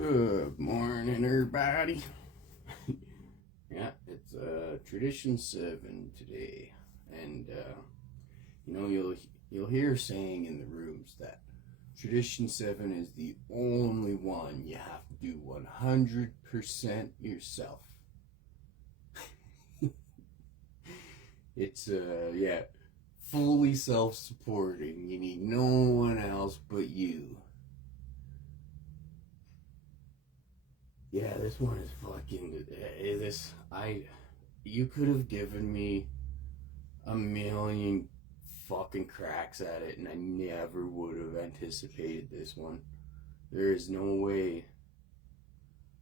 Good morning, everybody. Yeah, it's Tradition 7 today, and you'll hear saying in the rooms that Tradition 7 is the only one you have to do 100% yourself. It's fully self-supporting. You need no one else but you. Yeah, this one is fucking. You could have given me a million fucking cracks at it, and I never would have anticipated this one. There is no way.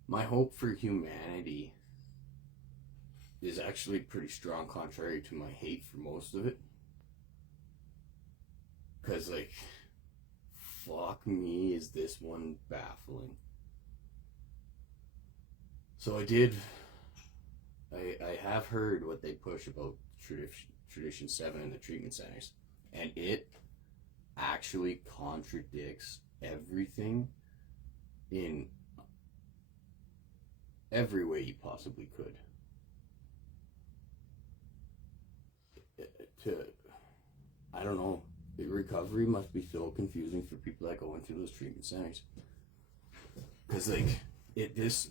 My hope for humanity is actually pretty strong, contrary to my hate for most of it. Because, fuck me, is this one baffling. So I have heard what they push about Tradition 7 in the treatment centers, and it actually contradicts everything in every way you possibly could. I don't know, the recovery must be so confusing for people that go into those treatment centers. Because,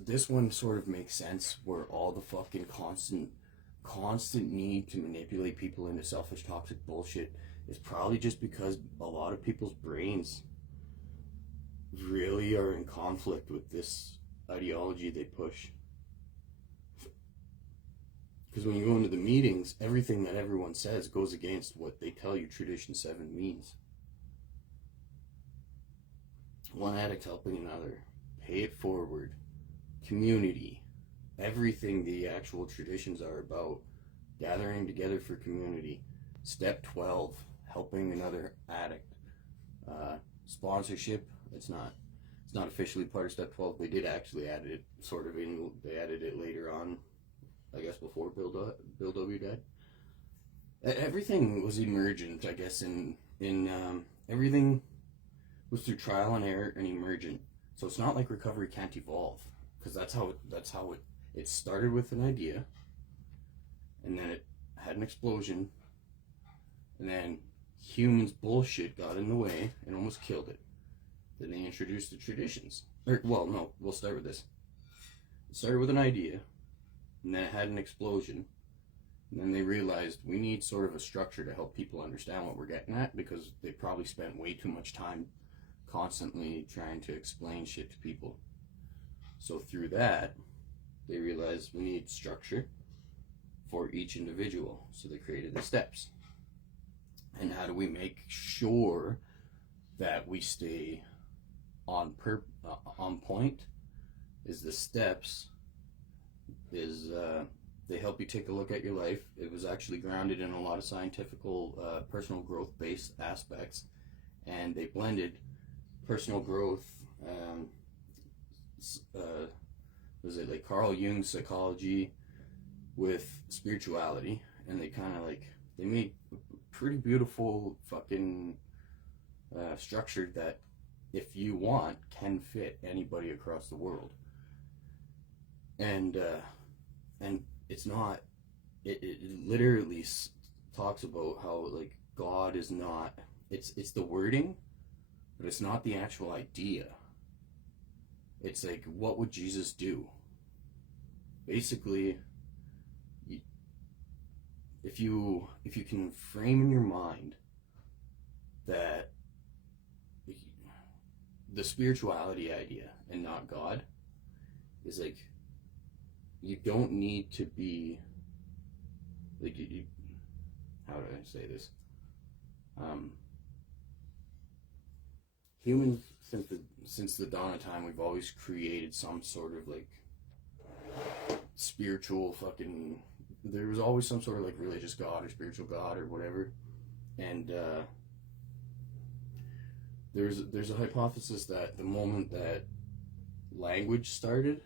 this one sort of makes sense, where all the fucking constant need to manipulate people into selfish, toxic bullshit is probably just because a lot of people's brains really are in conflict with this ideology they push. Because when you go into the meetings, everything that everyone says goes against what they tell you Tradition 7 means. One addict helping another. Pay it forward. Community. Everything the actual traditions are about. Gathering together for community. Step 12. Helping another addict. Sponsorship. It's not officially part of Step 12. They did actually add it sort of in. They added it later on, I guess before Bill W. died. Everything was emergent, I guess, in everything was through trial and error and emergent. So it's not like recovery can't evolve, because that's how it started with an idea, and then it had an explosion, and then humans' bullshit got in the way and almost killed it. Then they introduced the traditions. We'll start with this. It started with an idea, and then it had an explosion, and then they realized we need sort of a structure to help people understand what we're getting at, because they probably spent way too much time constantly trying to explain shit to people. So through that, they realized we need structure for each individual. So they created the steps. And how do we make sure that we stay on point? Is the steps is they help you take a look at your life. It was actually grounded in a lot of scientific personal growth based aspects, and they blended personal growth, was it like Carl Jung's psychology with spirituality, and they kind of they made a pretty beautiful fucking structure that, if you want, can fit anybody across the world. And it's not, it literally talks about how God is not, it's the wording, but it's not the actual idea. It's what would Jesus do? Basically, if you can frame in your mind that the spirituality idea and not God is you don't need to be how do I say this? Humans, since the dawn of time, we've always created some sort of spiritual fucking. There was always some sort of religious god or spiritual god or whatever, and there's a hypothesis that the moment that language started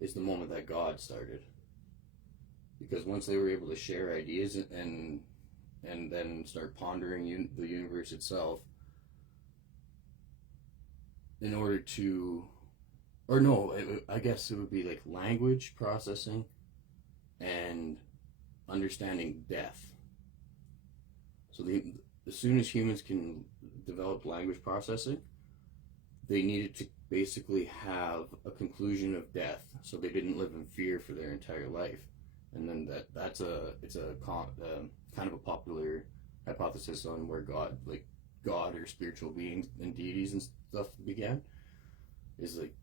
is the moment that God started, because once they were able to share ideas and then start pondering the universe itself, in order to or no, I guess it would be like language processing and understanding death. So as soon as humans can develop language processing, they needed to basically have a conclusion of death, so they didn't live in fear for their entire life. And then it's a kind of a popular hypothesis on where God or spiritual beings and deities and stuff began. Is like,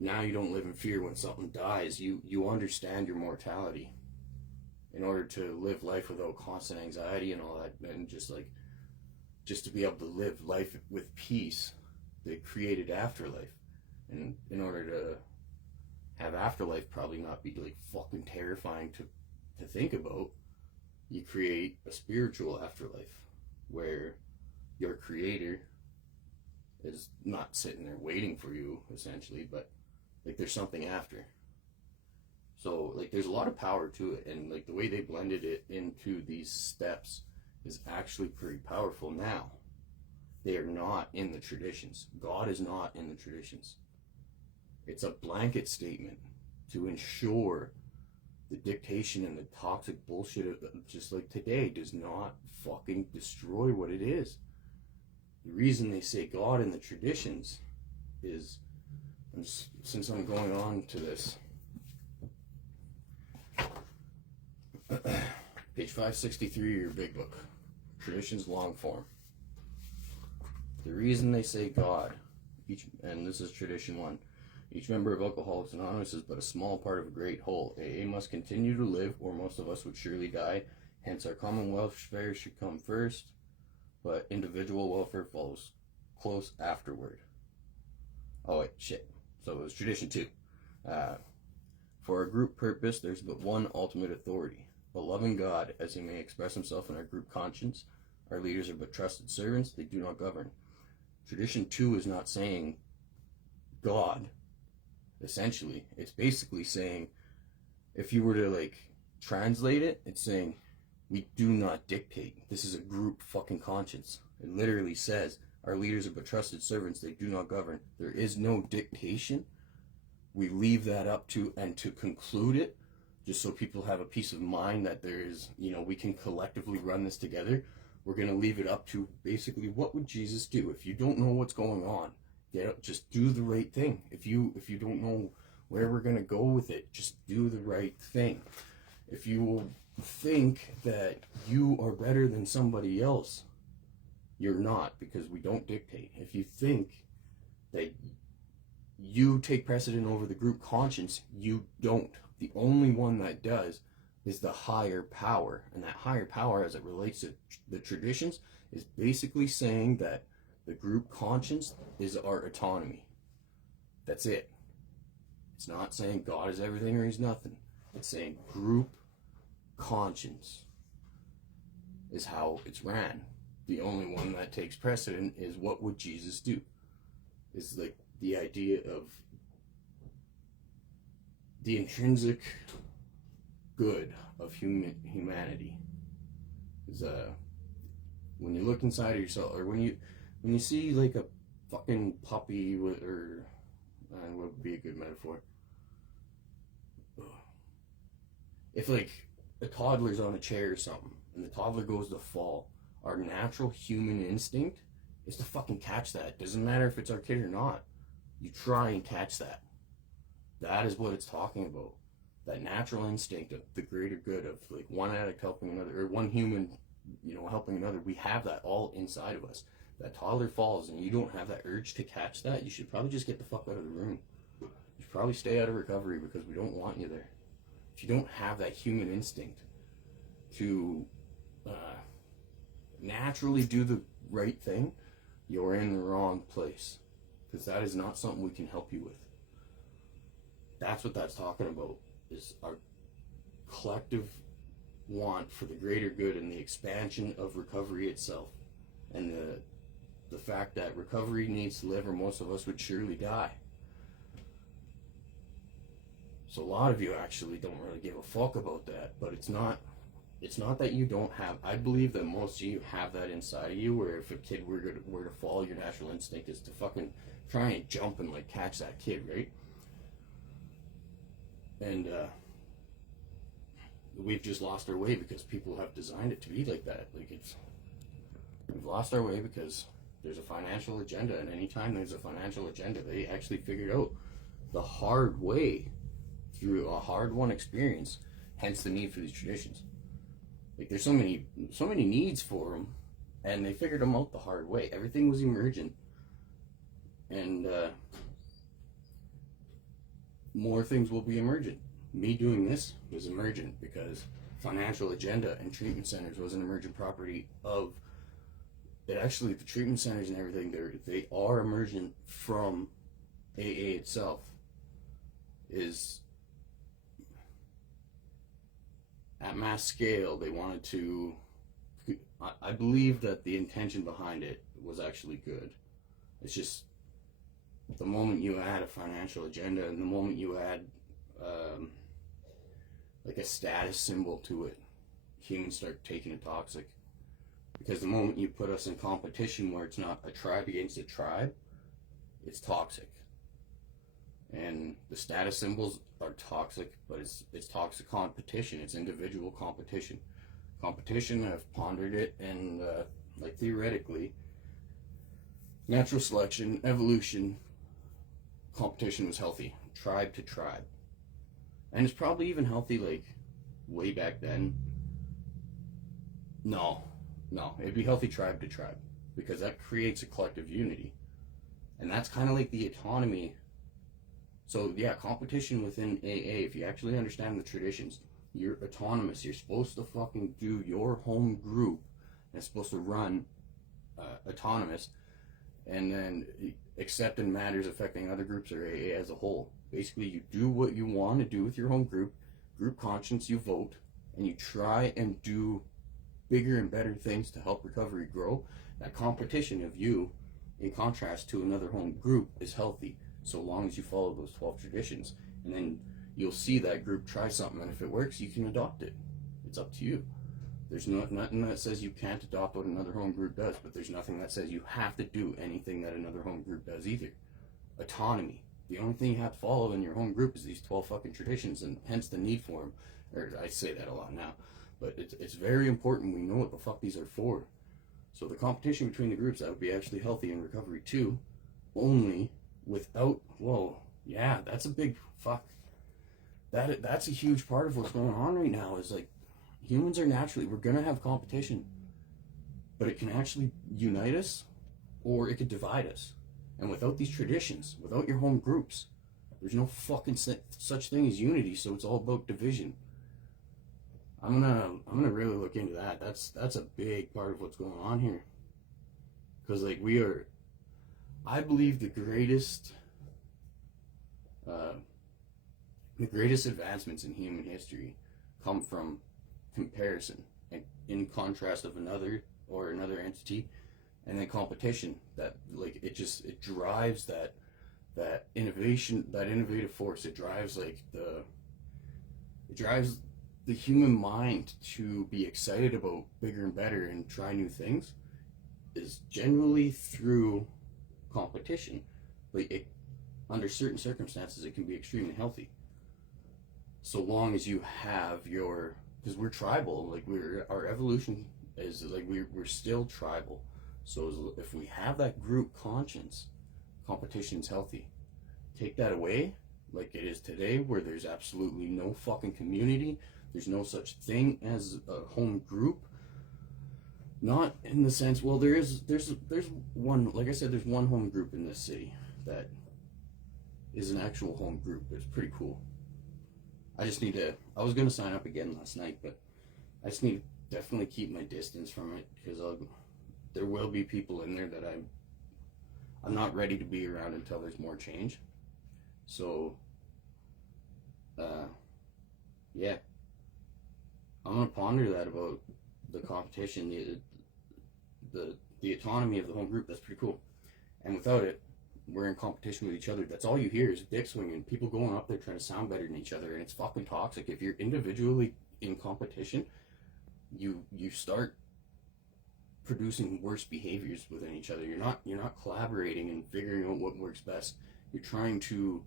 now you don't live in fear when something dies. You understand your mortality in order to live life without constant anxiety and all that, and just to be able to live life with peace. They created afterlife, and in order to have afterlife probably not be like fucking terrifying to think about, you create a spiritual afterlife where your creator is not sitting there waiting for you, essentially, but like there's something after. So like there's a lot of power to it, and like the way they blended it into these steps is actually pretty powerful. Now they are not in the traditions. God is not in the traditions. It's a blanket statement to ensure the dictation and the toxic bullshit of just like today does not fucking destroy what it is. The reason they say God in the traditions is, since I'm going on to this, page 563 of your big book, Traditions Long Form. The reason they say God, and this is tradition 1, each member of Alcoholics Anonymous is but a small part of a great whole. AA must continue to live, or most of us would surely die. Hence, our common welfare should come first, but individual welfare follows close afterward. Oh wait, shit. So it was tradition 2. For our group purpose, there's but one ultimate authority, a loving God, as he may express himself in our group conscience. Our leaders are but trusted servants, they do not govern. Tradition 2 is not saying God, essentially. It's basically saying, if you were to like translate it, it's saying, we do not dictate. This is a group fucking conscience. It literally says, our leaders are but trusted servants, they do not govern. There is no dictation. We leave that up to, and to conclude it, just so people have a peace of mind that there is, we can collectively run this together. We're going to leave it up to basically, what would Jesus do? If you don't know what's going on, just do the right thing. If you don't know where we're going to go with it, just do the right thing. If you think that you are better than somebody else, you're not, because we don't dictate. If you think that you take precedent over the group conscience, you don't. The only one that does is the higher power, and that higher power, as it relates to the traditions, is basically saying that the group conscience is our autonomy. That's it. It's not saying God is everything or he's nothing. It's saying group conscience is how it's ran. The only one that takes precedent is, what would Jesus do? Is like the idea of the intrinsic good of humanity. Is when you look inside of yourself, or when you see like a fucking puppy what would be a good metaphor? If like a toddler's on a chair or something, and the toddler goes to fall, our natural human instinct is to fucking catch that. Doesn't matter if it's our kid or not. You try and catch that. That is what it's talking about. That natural instinct of the greater good, of like one addict helping another, or one human, helping another. We have that all inside of us. That toddler falls and you don't have that urge to catch that, you should probably just get the fuck out of the room. You should probably stay out of recovery, because we don't want you there. If you don't have that human instinct to naturally do the right thing, you're in the wrong place, because that is not something we can help you with. That's what that's talking about, is our collective want for the greater good and the expansion of recovery itself, and the fact that recovery needs to live, or most of us would surely die. So a lot of you actually don't really give a fuck about that, but it's not that you don't have. I believe that most of you have that inside of you, where if a kid were to fall, your natural instinct is to fucking try and jump and like catch that kid, right? And we've just lost our way because people have designed it to be like that. Like we've lost our way because there's a financial agenda, and anytime there's a financial agenda, they actually figured out the hard way through a hard-won experience. Hence the need for these traditions. Like there's so many needs for them, and they figured them out the hard way. Everything was emergent, and more things will be emergent. Me doing this was emergent because financial agenda and treatment centers was an emergent property of it. Actually, the treatment centers and everything, they are emergent from AA itself. Is at mass scale, they wanted to, I believe that the intention behind it was actually good. It's just the moment you add a financial agenda and the moment you add like a status symbol to it, humans start taking it toxic. Because the moment you put us in competition where it's not a tribe against a tribe, it's toxic. And the status symbols are toxic, but it's toxic competition. It's individual competition. Competition, I've pondered it, and like theoretically, natural selection, evolution, competition was healthy, tribe to tribe. And it's probably even healthy like way back then. No, it'd be healthy tribe to tribe, because that creates a collective unity. And that's kind of like the autonomy. So yeah, competition within AA, if you actually understand the traditions, you're autonomous. You're supposed to fucking do your home group, and it's supposed to run autonomous, and then accepting matters affecting other groups or AA as a whole. Basically, you do what you want to do with your home group conscience, you vote, and you try and do bigger and better things to help recovery grow. That competition of you, in contrast to another home group, is healthy, so long as you follow those 12 traditions. And then you'll see that group try something, and if it works, you can adopt it. It's up to you. There's nothing that says you can't adopt what another home group does, but there's nothing that says you have to do anything that another home group does either. Autonomy. The only thing you have to follow in your home group is these 12 fucking traditions, and hence the need for them. Or I say that a lot now, but it's very important we know what the fuck these are for. So the competition between the groups, that would be actually healthy in recovery too, only without, whoa, yeah, that's a big fuck. That's a huge part of what's going on right now, is like, humans are naturally, we're gonna have competition, but it can actually unite us, or it could divide us. And without these traditions, without your home groups, there's no fucking such thing as unity, so it's all about division. I'm gonna really look into that. That's a big part of what's going on here. Because like I believe the greatest advancements in human history come from comparison, and in contrast of another entity, and then competition. That like it drives that innovation, that innovative force. It drives the human mind to be excited about bigger and better and try new things, is generally through competition. Like under certain circumstances, it can be extremely healthy. So long as you have because we're tribal, like our evolution is like we're still tribal. So if we have that group conscience, competition's healthy. Take that away, like it is today, where there's absolutely no fucking community. There's no such thing as a home group. Not in the sense, well, there's one, like I said, there's one home group in this city that is an actual home group. It's pretty cool. I just need to, I was going to sign up again last night, but I just need to definitely keep my distance from it, because there will be people in there that I'm not ready to be around until there's more change. So, yeah. I'm going to ponder that about the competition, the autonomy of the home group. That's pretty cool. And without it, we're in competition with each other. That's all you hear is dick swinging, people going up there trying to sound better than each other, and it's fucking toxic. If you're individually in competition, you start producing worse behaviors within each other. You're not collaborating and figuring out what works best. You're trying to,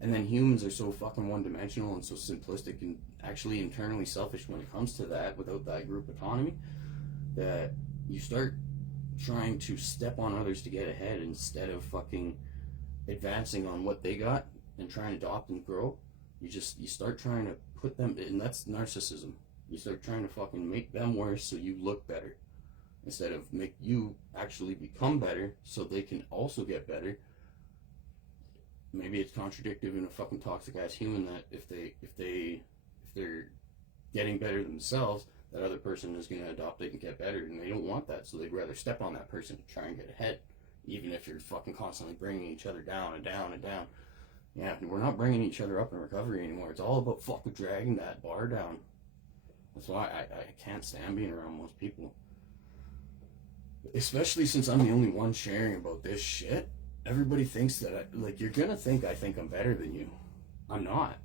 and then humans are so fucking one-dimensional and so simplistic and actually internally selfish when it comes to that, without that group autonomy, that you start trying to step on others to get ahead instead of fucking advancing on what they got and trying to adopt and grow. You start trying to put them, and that's narcissism. You start trying to fucking make them worse so you look better, instead of make you actually become better so they can also get better. Maybe it's contradictive in a fucking toxic ass human that if they're getting better themselves, that other person is going to adopt it and get better, and they don't want that, so they'd rather step on that person and try and get ahead, even if you're fucking constantly bringing each other down and down and down. Yeah, we're not bringing each other up in recovery anymore. It's all about fucking dragging that bar down. That's why I can't stand being around most people. Especially since I'm the only one sharing about this shit. Everybody thinks that, you're gonna think I think I'm better than you. I'm not.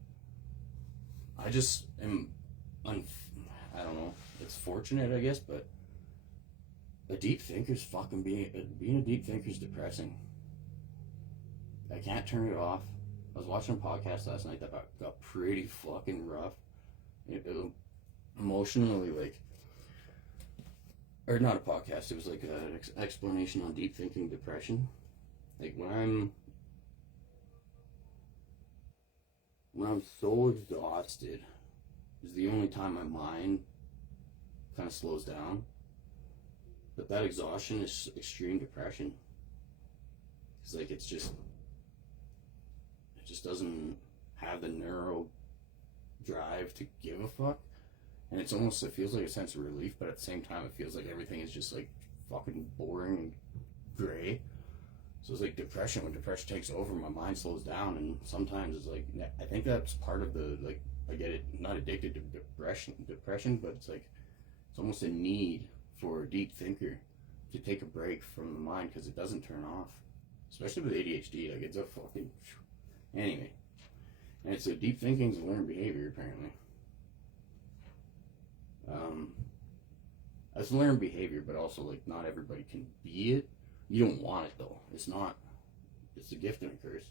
I just am, I don't know, it's fortunate, I guess, but a deep thinker's fucking being a deep thinker's depressing. I can't turn it off. I was watching a podcast last night that got pretty fucking rough. It emotionally, or not a podcast, it was like an explanation on deep thinking depression. Like when I'm so exhausted is the only time my mind kind of slows down. But that exhaustion is extreme depression. It's like it just doesn't have the neuro drive to give a fuck. And it feels like a sense of relief, but at the same time it feels like everything is just like fucking boring and gray. So it's like depression. When depression takes over, my mind slows down, and sometimes it's like, I think that's part of the, I get it, not addicted to depression, but it's like, it's almost a need for a deep thinker to take a break from the mind, because it doesn't turn off. Especially with ADHD, it's a fucking, anyway. And it's deep thinking is a learned behavior, apparently. It's learned behavior, but also, not everybody can be it. You don't want it, though. It's a gift and a curse.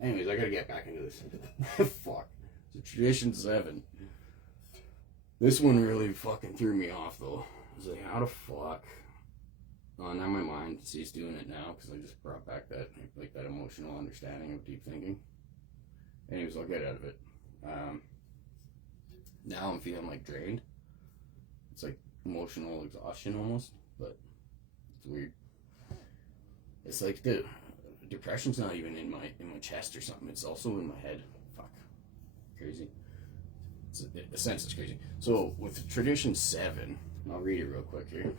Anyways, I gotta get back into this. Fuck. So Tradition 7. This one really fucking threw me off, though. I was like, how the fuck? Now my mind sees doing it now, because I just brought back that emotional understanding of deep thinking. Anyways, I'll get out of it. Now I'm feeling drained. It's emotional exhaustion almost, but it's weird. It's the depression's not even in my chest or something. It's also in my head. Fuck. Crazy. In a sense, it's crazy. So with Tradition 7, I'll read it real quick here.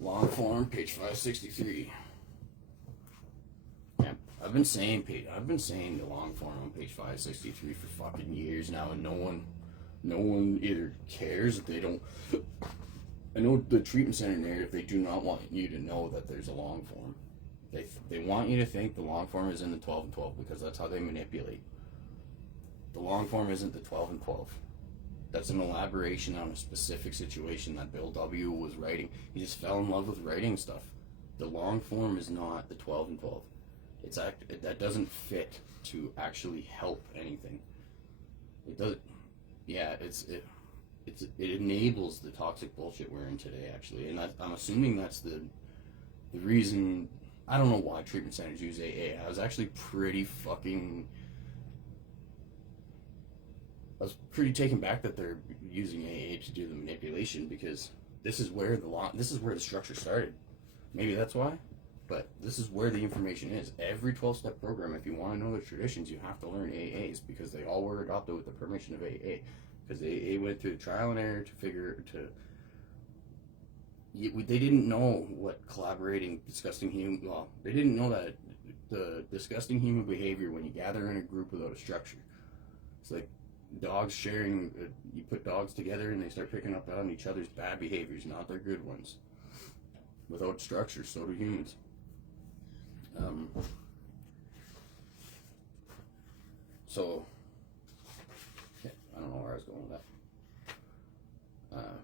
Long form, page 563. Yeah, I've been saying the long form on page 563 for fucking years now, and no one either cares if they don't. I know the treatment center narrative, they do not want you to know that there's a long form. They want you to think the long form is in the 12 and 12, because that's how they manipulate. The long form isn't the 12 and 12. That's an elaboration on a specific situation that Bill W. was writing. He just fell in love with writing stuff. The long form is not the 12 and 12. That doesn't fit to actually help anything. It doesn't. Yeah, it enables the toxic bullshit we're in today, actually, and I'm assuming that's the reason. I don't know why treatment centers use AA. I was actually pretty taken back that they're using AA to do the manipulation, because this is where the structure started. Maybe that's why, but this is where the information is. Every 12-step program, if you want to know the traditions, you have to learn AAs, because they all were adopted with the permission of AA. Because AA went through trial and error they didn't know what collaborating disgusting human. Well, they didn't know that the disgusting human behavior when you gather in a group without a structure. It's like dogs sharing. You put dogs together and they start picking up on each other's bad behaviors, not their good ones. Without structure, so do humans. So, yeah, I don't know where I was going with that.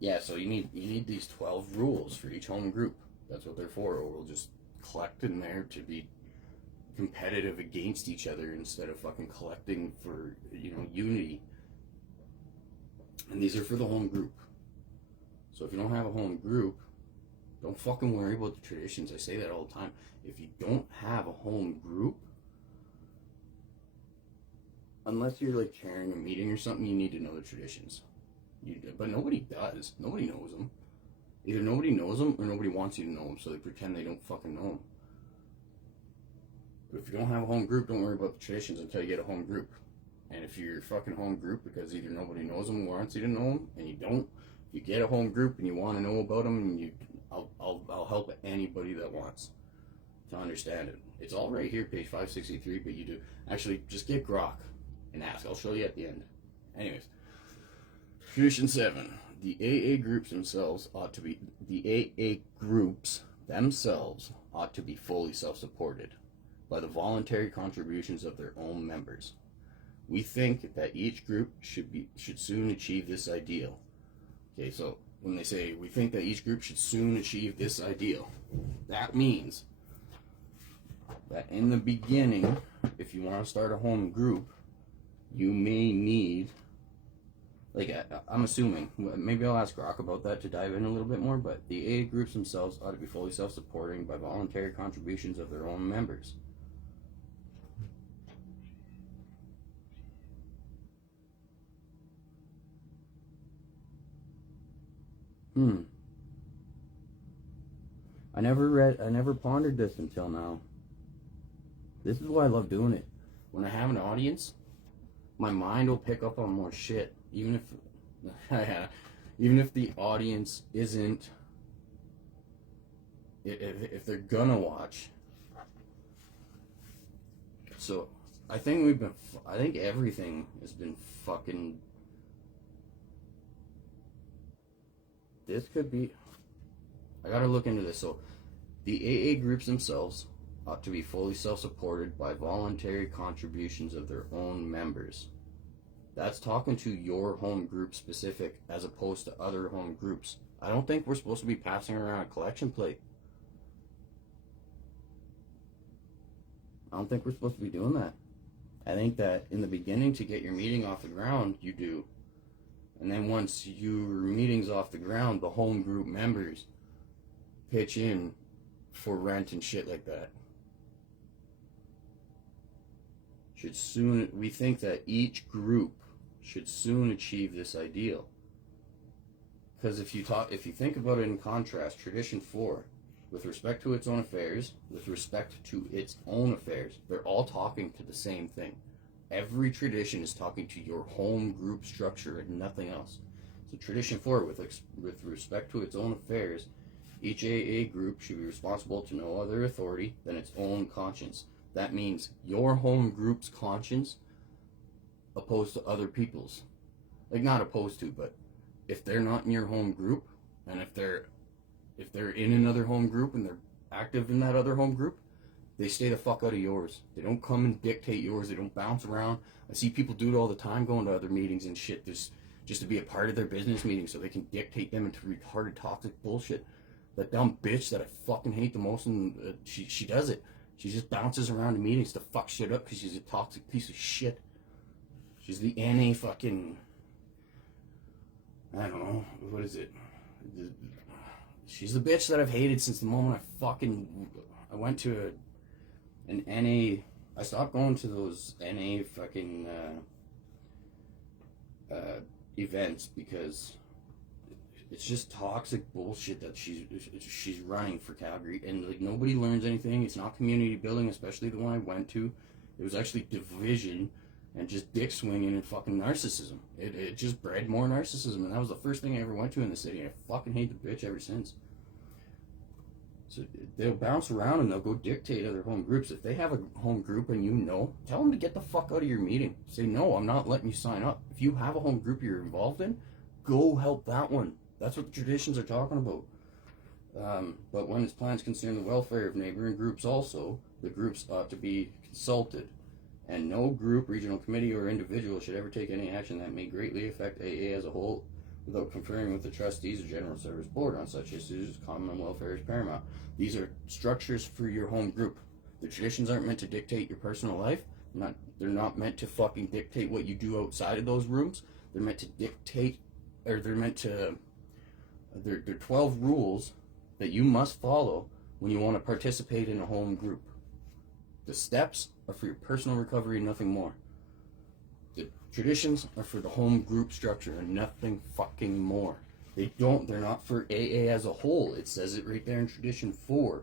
Yeah, so you need these 12 rules for each home group. That's what they're for. Or we'll just collect in there to be competitive against each other instead of fucking collecting for, unity. And these are for the home group. So if you don't have a home group, don't fucking worry about the traditions. I say that all the time. If you don't have a home group, unless you're like chairing a meeting or something, you need to know the traditions. But nobody does. Nobody knows them. Either nobody knows them or nobody wants you to know them, so they pretend they don't fucking know them. But if you don't have a home group, don't worry about the traditions until you get a home group. And if you're fucking home group because either nobody knows them or wants you to know them, and you don't, if you get a home group and you want to know about them, and I'll help anybody that wants to understand it. It's all right here, page 563. But you do actually just get Grok and ask. I'll show you at the end. Anyways, tradition 7: the AA groups themselves ought to be fully self-supported by the voluntary contributions of their own members. We think that each group should soon achieve this ideal. Okay, so when they say we think that each group should soon achieve this ideal, that means that in the beginning, if you want to start a home group, you may need, like, I'm assuming, maybe I'll ask Grok about that to dive in a little bit more, but the AA groups themselves ought to be fully self-supporting by voluntary contributions of their own members. I never pondered this until now. This is why I love doing it. When I have an audience, my mind will pick up on more shit. Even if the audience isn't, if they're gonna watch. So I think everything has been fucking. This could be. I gotta look into this. So, the AA groups themselves ought to be fully self-supported by voluntary contributions of their own members. That's talking to your home group specific as opposed to other home groups. I don't think we're supposed to be passing around a collection plate. I don't think we're supposed to be doing that. I think that in the beginning, to get your meeting off the ground, you do. And then once your meeting's off the ground, the home group members pitch in for rent and shit like that. We think that each group should soon achieve this ideal. Because if you think about it in contrast, tradition 4, with respect to its own affairs, they're all talking to the same thing. Every tradition is talking to your home group structure and nothing else. So tradition 4, with respect to its own affairs, each AA group should be responsible to no other authority than its own conscience. That means your home group's conscience opposed to other people's. Like, not opposed to, but if they're not in your home group, and if they're in another home group and they're active in that other home group, they stay the fuck out of yours. They don't come and dictate yours. They don't bounce around. I see people do it all the time, going to other meetings and shit just to be a part of their business meeting so they can dictate them into retarded toxic bullshit. That dumb bitch that I fucking hate the most, and she does it. She just bounces around in meetings to fuck shit up because she's a toxic piece of shit. She's the NA fucking, I don't know, what is it? She's the bitch that I've hated since the moment I went to an NA. I stopped going to those NA fucking events because it's just toxic bullshit that she's running for Calgary, and like nobody learns anything. It's not community building, especially the one I went to. It was actually division and just dick swinging and fucking narcissism. It just bred more narcissism, and that was the first thing I ever went to in the city. And I fucking hate the bitch ever since. So they'll bounce around and they'll go dictate other home groups. If they have a home group and tell them to get the fuck out of your meeting. Say, no, I'm not letting you sign up. If you have a home group you're involved in, go help that one. That's what the traditions are talking about. But when its plans concern the welfare of neighboring groups also, the groups ought to be consulted. And no group, regional committee, or individual should ever take any action that may greatly affect AA as a whole without conferring with the trustees or general service board on such issues. Common welfare is paramount. These are structures for your home group. The traditions aren't meant to dictate your personal life. They're not meant to fucking dictate what you do outside of those rooms. They're meant to dictate, or they're 12 rules that you must follow when you want to participate in a home group. The steps are for your personal recovery and nothing more. The traditions are for the home group structure and nothing fucking more. They're not for AA as a whole. It says it right there in Tradition 4.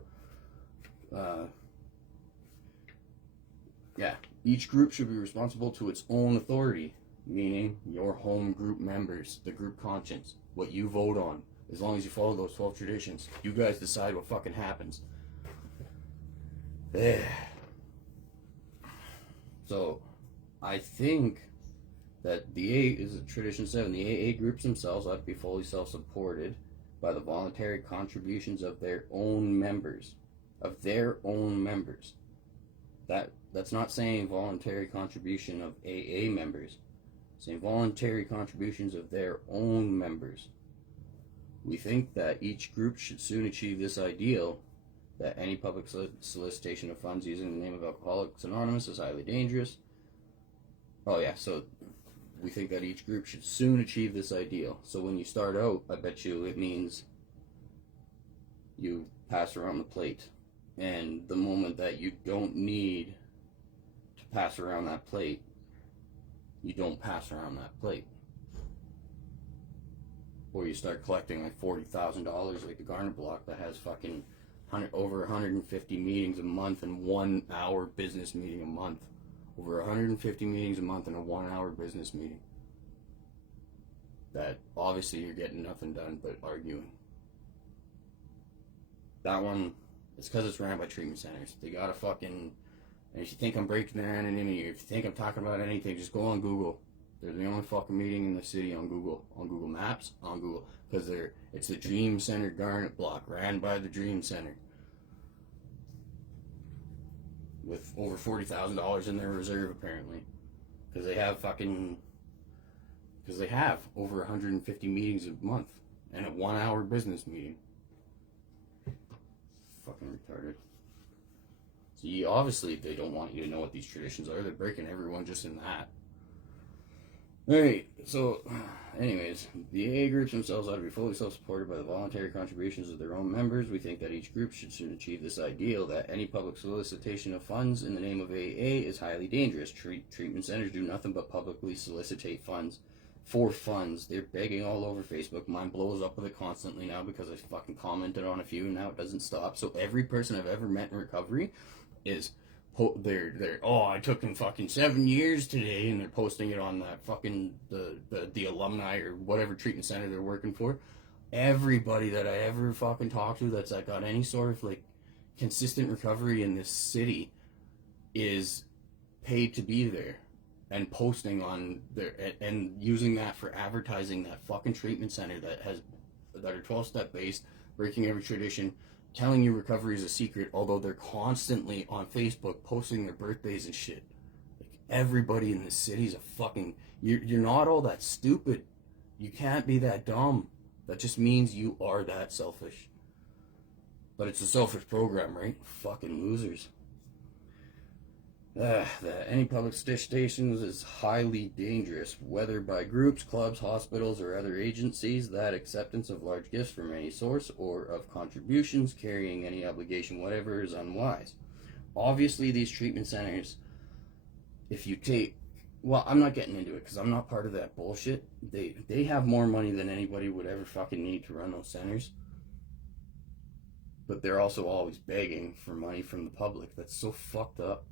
Each group should be responsible to its own authority, meaning your home group members, the group conscience, what you vote on. As long as you follow those 12 traditions, you guys decide what fucking happens. So, I think that the A is a Tradition 7. The AA groups themselves ought to be fully self-supported by the voluntary contributions of their own members. That's not saying voluntary contribution of AA members. It's saying voluntary contributions of their own members. We think that each group should soon achieve this ideal, that any public solicitation of funds using the name of Alcoholics Anonymous is highly dangerous. So we think that each group should soon achieve this ideal. So when you start out, I bet you it means you pass around the plate. And the moment that you don't need to pass around that plate, you don't pass around that plate. Or you start collecting like $40,000 like the Garnet Block that has fucking over 150 meetings a month and 1 hour business meeting a month. Over 150 meetings a month and a 1 hour business meeting. That obviously you're getting nothing done but arguing. That one, it's because it's ran by treatment centers. They gotta fucking, and if you think I'm breaking their anonymity, if you think I'm talking about anything, just go on Google. They're the only fucking meeting in the city on Google Maps, on Google, because it's the Dream Center Garnet Block, ran by the Dream Center, with over $40,000 in their reserve apparently, because they have over 150 meetings a month and a 1 hour business meeting. Fucking retarded. See, obviously they don't want you to know what these traditions are. They're breaking everyone just in that. Alright, so, anyways, the AA groups themselves ought to be fully self-supported by the voluntary contributions of their own members. We think that each group should soon achieve this ideal, that any public solicitation of funds in the name of AA is highly dangerous. Treatment centers do nothing but publicly solicitate funds for funds. They're begging all over Facebook. Mine blows up with it constantly now because I fucking commented on a few and now it doesn't stop. So every person I've ever met in recovery is... I took in fucking 7 years today, and they're posting it on that fucking the alumni or whatever treatment center they're working for. Everybody that I ever fucking talked to that's got any sort of like consistent recovery in this city is paid to be there and posting on their and using that for advertising that fucking treatment center that are 12-step based, breaking every tradition, telling you recovery is a secret, although they're constantly on Facebook posting their birthdays and shit. Like, everybody in this city's a fucking... You're not all that stupid. You can't be that dumb. That just means you are that selfish. But it's a selfish program, right? Fucking losers. That any public stations is highly dangerous, whether by groups, clubs, hospitals, or other agencies. That acceptance of large gifts from any source or of contributions carrying any obligation whatever is unwise. Obviously, these treatment centers, if you take... Well, I'm not getting into it because I'm not part of that bullshit. They have more money than anybody would ever fucking need to run those centers. But they're also always begging for money from the public. That's so fucked up.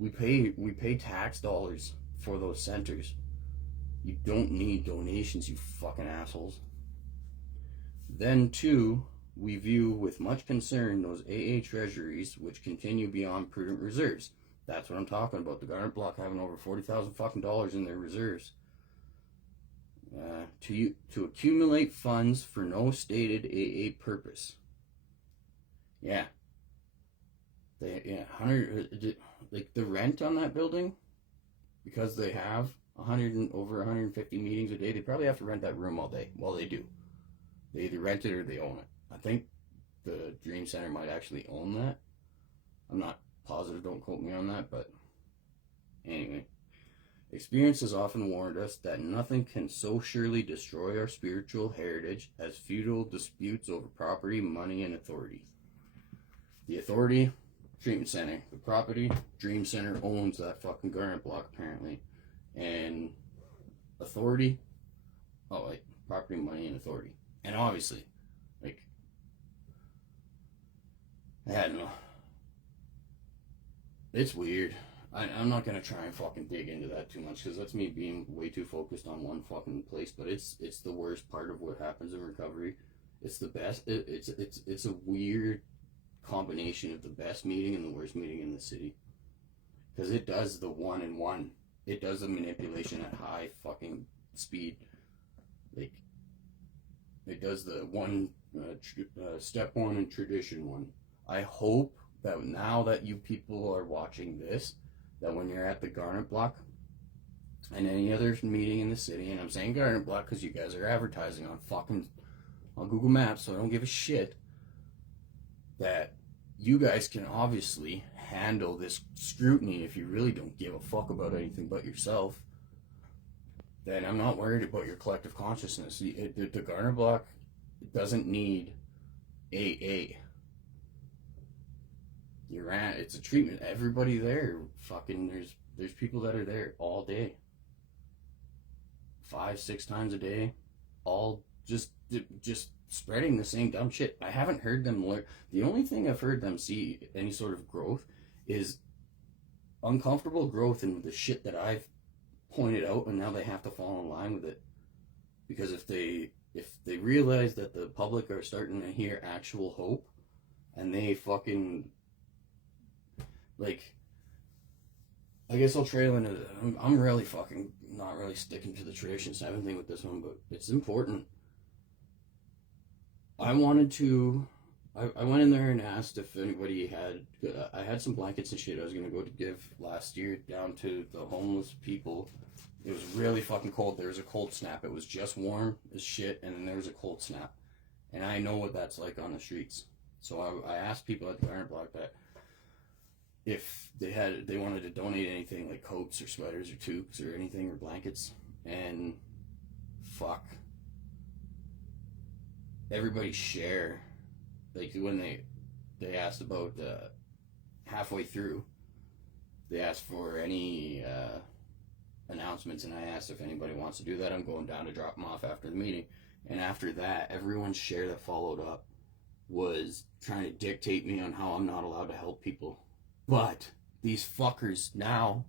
We pay tax dollars for those centers. You don't need donations, you fucking assholes. Then, too, we view with much concern those AA treasuries which continue beyond prudent reserves. That's what I'm talking about. The Garnet Block having over $40,000 fucking dollars in their reserves. To accumulate funds for no stated AA purpose. Yeah. 100, like the rent on that building, because they have over 150 meetings a day, they probably have to rent that room all day. Well, they do. They either rent it or they own it. I think the Dream Center might actually own that. I'm not positive, don't quote me on that, but anyway. Experience has often warned us that nothing can so surely destroy our spiritual heritage as feudal disputes over property, money, and authority. The authority, treatment center. The property, Dream Center owns that fucking garnet block apparently. And authority, property, money, and authority. And obviously, I don't know. It's weird. I'm not gonna try and fucking dig into that too much because that's me being way too focused on one fucking place. But it's the worst part of what happens in recovery. It's the best. It's a weird combination of the best meeting and the worst meeting in the city because it does the 1-in-1. It does the manipulation at high fucking speed. It does the step one and tradition one. I hope that now that you people are watching this, that when you're at the Garnet Block and any other meeting in the city, and I'm saying Garnet Block because you guys are advertising on Google Maps, so I don't give a shit, that you guys can obviously handle this scrutiny if you really don't give a fuck about anything but yourself. Then I'm not worried about your collective consciousness. The Garner Block doesn't need AA. It's a treatment. Everybody there, fucking, there's people that are there all day, 5-6 times a day, all just spreading the same dumb shit. I haven't heard them learn. The only thing I've heard them see any sort of growth is uncomfortable growth in the shit that I've pointed out, and now they have to fall in line with it. Because if they realize that the public are starting to hear actual hope, and they fucking, I guess I'll trail into that. I'm really fucking not really sticking to the tradition 7 thing with this one, but it's important. I went in there and asked if anybody had, I had some blankets and shit I was going to go to give last year down to the homeless people. It was really fucking cold. There was a cold snap. It was just warm as shit, and then there was a cold snap. And I know what that's like on the streets. So I asked people at the Iron Block that if they wanted to donate anything like coats or sweaters or toques or anything or blankets, and fuck. Everybody share. When they asked about halfway through, they asked for any announcements, and I asked if anybody wants to do that. I'm going down to drop them off after the meeting. And after that, everyone's share that followed up was trying to dictate me on how I'm not allowed to help people. But these fuckers now,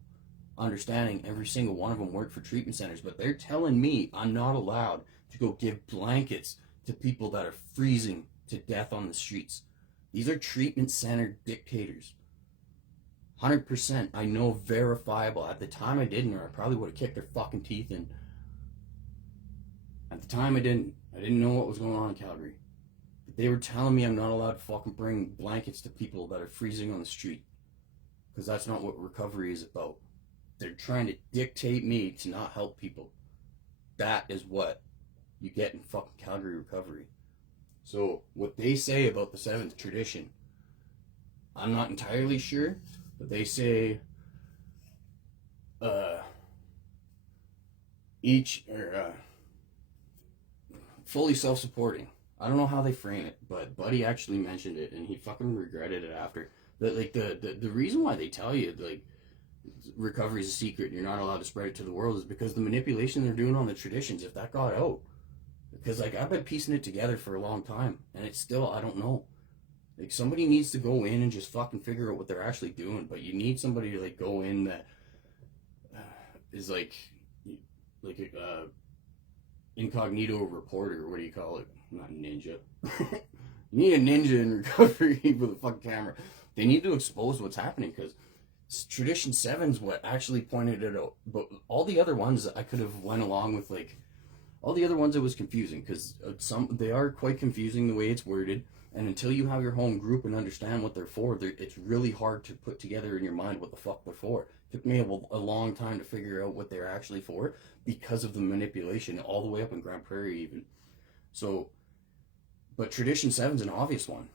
understanding every single one of them work for treatment centers, but they're telling me I'm not allowed to go give blankets to people that are freezing to death on the streets. These are treatment center dictators. 100%, I know, verifiable. At the time I didn't, or I probably would have kicked their fucking teeth in. At the time I didn't know what was going on in Calgary. But they were telling me I'm not allowed to fucking bring blankets to people that are freezing on the street. Because that's not what recovery is about. They're trying to dictate me to not help people. That is what you get in fucking Calgary recovery. So what they say about the 7th tradition, I'm not entirely sure, but they say fully self-supporting. I don't know how they frame it, but Buddy actually mentioned it, and he fucking regretted it after. The reason why they tell you recovery is a secret and you're not allowed to spread it to the world is because the manipulation they're doing on the traditions, if that got out. Because I've been piecing it together for a long time, and it's still, I don't know. Somebody needs to go in and just fucking figure out what they're actually doing, but you need somebody to go in that is like a incognito reporter, what do you call it? Not ninja. You need a ninja in recovery with a fucking camera. They need to expose what's happening, because Tradition 7's what actually pointed it out. But all the other ones I could have went along with, all the other ones it was confusing, because they are quite confusing the way it's worded. And until you have your home group and understand what they're for, it's really hard to put together in your mind what the fuck they're for. It took me a long time to figure out what they're actually for because of the manipulation, all the way up in Grand Prairie even. So, but Tradition 7's an obvious one.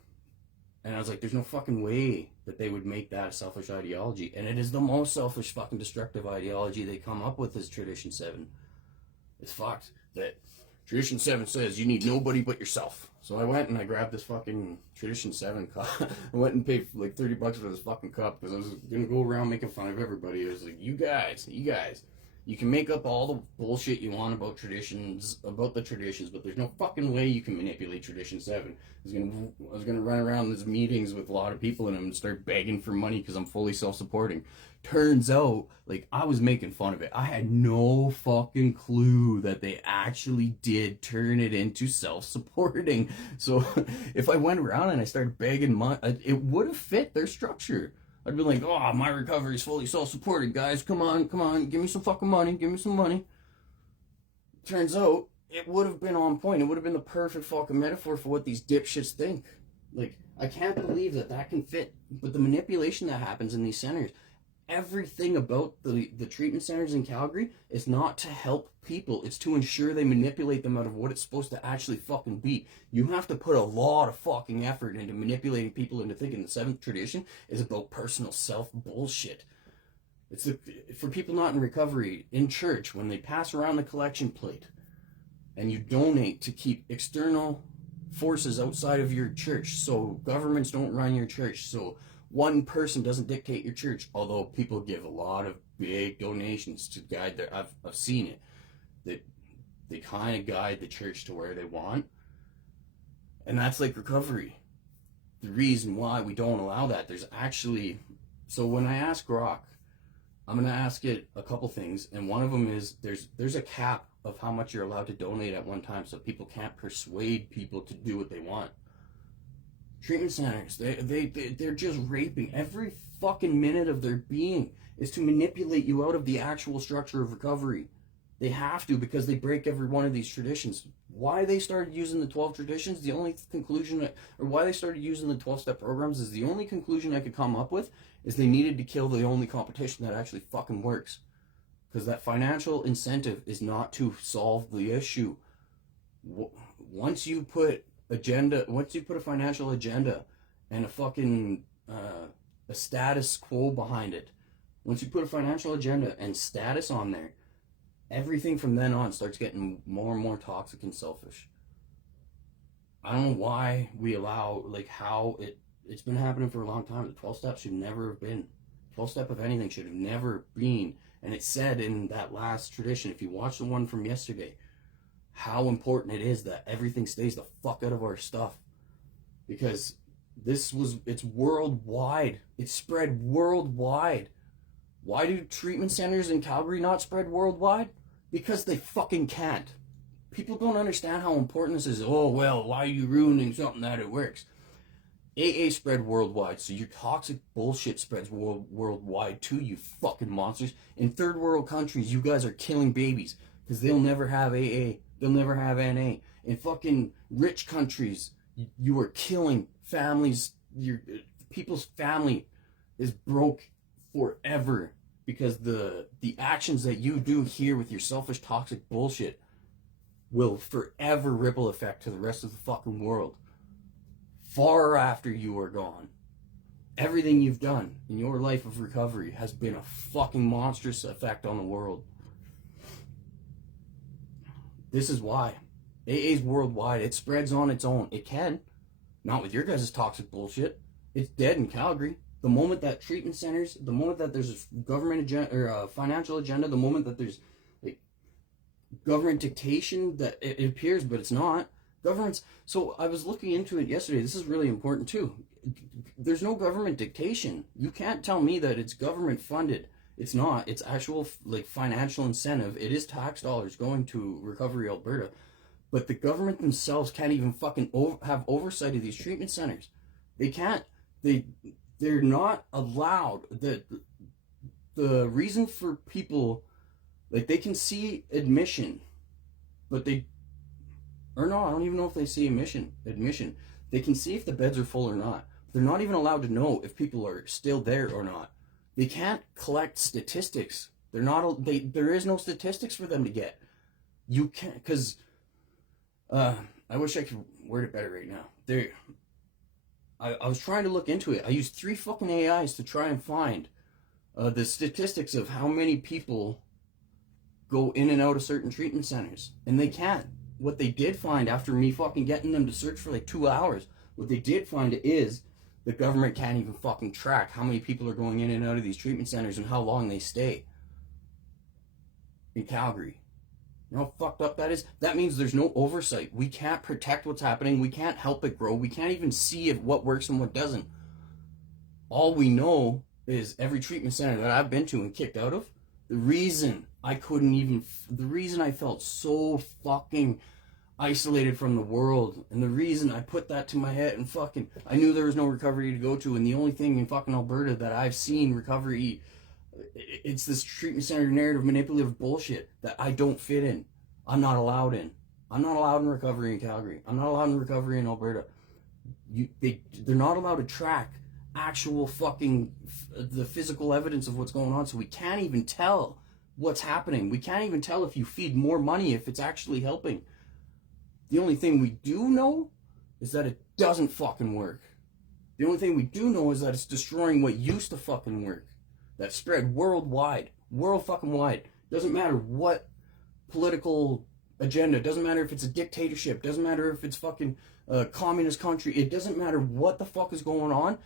And I was like, there's no fucking way that they would make that a selfish ideology. And it is the most selfish fucking destructive ideology they come up with is Tradition 7. It's fucked. That Tradition 7 says you need nobody but yourself. So I went and I grabbed this fucking Tradition 7 cup. I went and paid like $30 for this fucking cup because I was going to go around making fun of everybody. I was like, you guys, you can make up all the bullshit you want about the traditions, but there's no fucking way you can manipulate Tradition 7. I was gonna run around these meetings with a lot of people in them and start begging for money because I'm fully self-supporting. Turns out, like, I was making fun of it. I had no fucking clue that they actually did turn it into self-supporting. So if I went around and I started begging money, it would have fit their structure. I'd be like, oh, my recovery is fully self-supported, guys. Come on, give me some fucking money, give me some money. Turns out, it would have been on point. It would have been the perfect fucking metaphor for what these dipshits think. Like, I can't believe that can fit. But the manipulation that happens in these centers, everything about the treatment centers in Calgary is not to help people. It's to ensure they manipulate them out of what it's supposed to actually fucking be. You have to put a lot of fucking effort into manipulating people into thinking the 7th tradition is about personal self bullshit. It's for people not in recovery, in church, when they pass around the collection plate and you donate to keep external forces outside of your church, so governments don't run your church, so one person doesn't dictate your church, although people give a lot of big donations to guide their, I've seen it, that they kind of guide the church to where they want, and that's like recovery. The reason why we don't allow that, there's actually, so when I ask Grok, I'm going to ask it a couple things, and one of them is there's a cap of how much you're allowed to donate at one time, so people can't persuade people to do what they want. Treatment centers, they're just raping. Every fucking minute of their being is to manipulate you out of the actual structure of recovery. They have to, because they break every one of these traditions. Why they started using the 12 traditions, the only conclusion, or why they started using the 12-step programs is the only conclusion I could come up with is they needed to kill the only competition that actually fucking works. Because that financial incentive is not to solve the issue. Once you put a financial agenda and a fucking a status quo behind it, once you put a financial agenda and status on there, everything from then on starts getting more and more toxic and selfish. I don't know why we allow, like, how it's been happening for a long time. The 12 step should never have been. 12 step of anything should have never been. And it said in that last tradition, if you watch the one from yesterday, how important it is that everything stays the fuck out of our stuff. Because it's worldwide. It's spread worldwide. Why do treatment centers in Calgary not spread worldwide? Because they fucking can't. People don't understand how important this is. Oh, well, why are you ruining something that it works? AA spread worldwide, so your toxic bullshit spreads worldwide too, you fucking monsters. In third world countries, you guys are killing babies because they'll never have AA. They'll never have NA. In fucking rich countries, you are killing families. People's family is broke forever because the actions that you do here with your selfish, toxic bullshit will forever ripple effect to the rest of the fucking world. Far after you are gone. Everything you've done in your life of recovery has been a fucking monstrous effect on the world. This is why. AA's worldwide. It spreads on its own. It can. Not with your guys' toxic bullshit. It's dead in Calgary. The moment that treatment centers, the moment that there's a government agenda or a financial agenda, the moment that there's like government dictation, that it appears, but it's not. Governments. So I was looking into it yesterday. This is really important too. There's no government dictation. You can't tell me that it's government funded. It's not. It's actual like financial incentive. It is tax dollars going to Recovery Alberta. But the government themselves can't even fucking have oversight of these treatment centers. They can't. They're not allowed. The reason for people, like, they can see admission, but or no, I don't even know if they see admission. They can see if the beds are full or not. They're not even allowed to know if people are still there or not. They can't collect statistics. There is no statistics for them to get. You can't, because I wish I could word it better right now. I was trying to look into it. I used 3 fucking AIs to try and find the statistics of how many people go in and out of certain treatment centers. And they can't. What they did find after me fucking getting them to search for like 2 hours, what they did find is the government can't even fucking track how many people are going in and out of these treatment centers and how long they stay in Calgary. You know how fucked up that is? That means there's no oversight. We can't protect what's happening. We can't help it grow. We can't even see what works and what doesn't. All we know is every treatment center that I've been to and kicked out of, the reason I felt so fucking isolated from the world, and the reason I put that to my head and fucking, I knew there was no recovery to go to, and the only thing in fucking Alberta that I've seen recovery, it's this treatment center narrative manipulative bullshit that I don't fit in. I'm not allowed in. I'm not allowed in recovery in Calgary. I'm not allowed in recovery in Alberta. They're not allowed to track actual fucking the physical evidence of what's going on, so we can't even tell what's happening. We can't even tell if you feed more money if it's actually helping. The only thing we do know is that it doesn't fucking work. The only thing we do know is that it's destroying what used to fucking work. That spread worldwide. World fucking wide. Doesn't matter what political agenda. Doesn't matter if it's a dictatorship. Doesn't matter if it's fucking a communist country. It doesn't matter what the fuck is going on.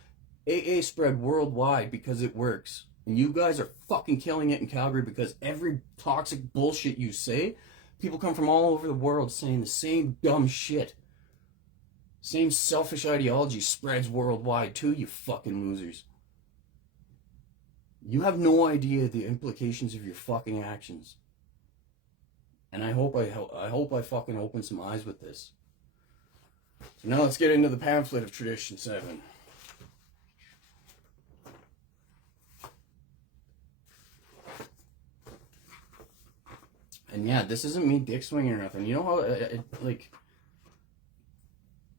AA spread worldwide because it works. And you guys are fucking killing it in Calgary because every toxic bullshit you say, people come from all over the world saying the same dumb shit. Same selfish ideology spreads worldwide too, you fucking losers. You have no idea the implications of your fucking actions. And I hope I fucking open some eyes with this. So now let's get into the pamphlet of Tradition 7. And yeah, this isn't me dick swinging or nothing. You know how, like,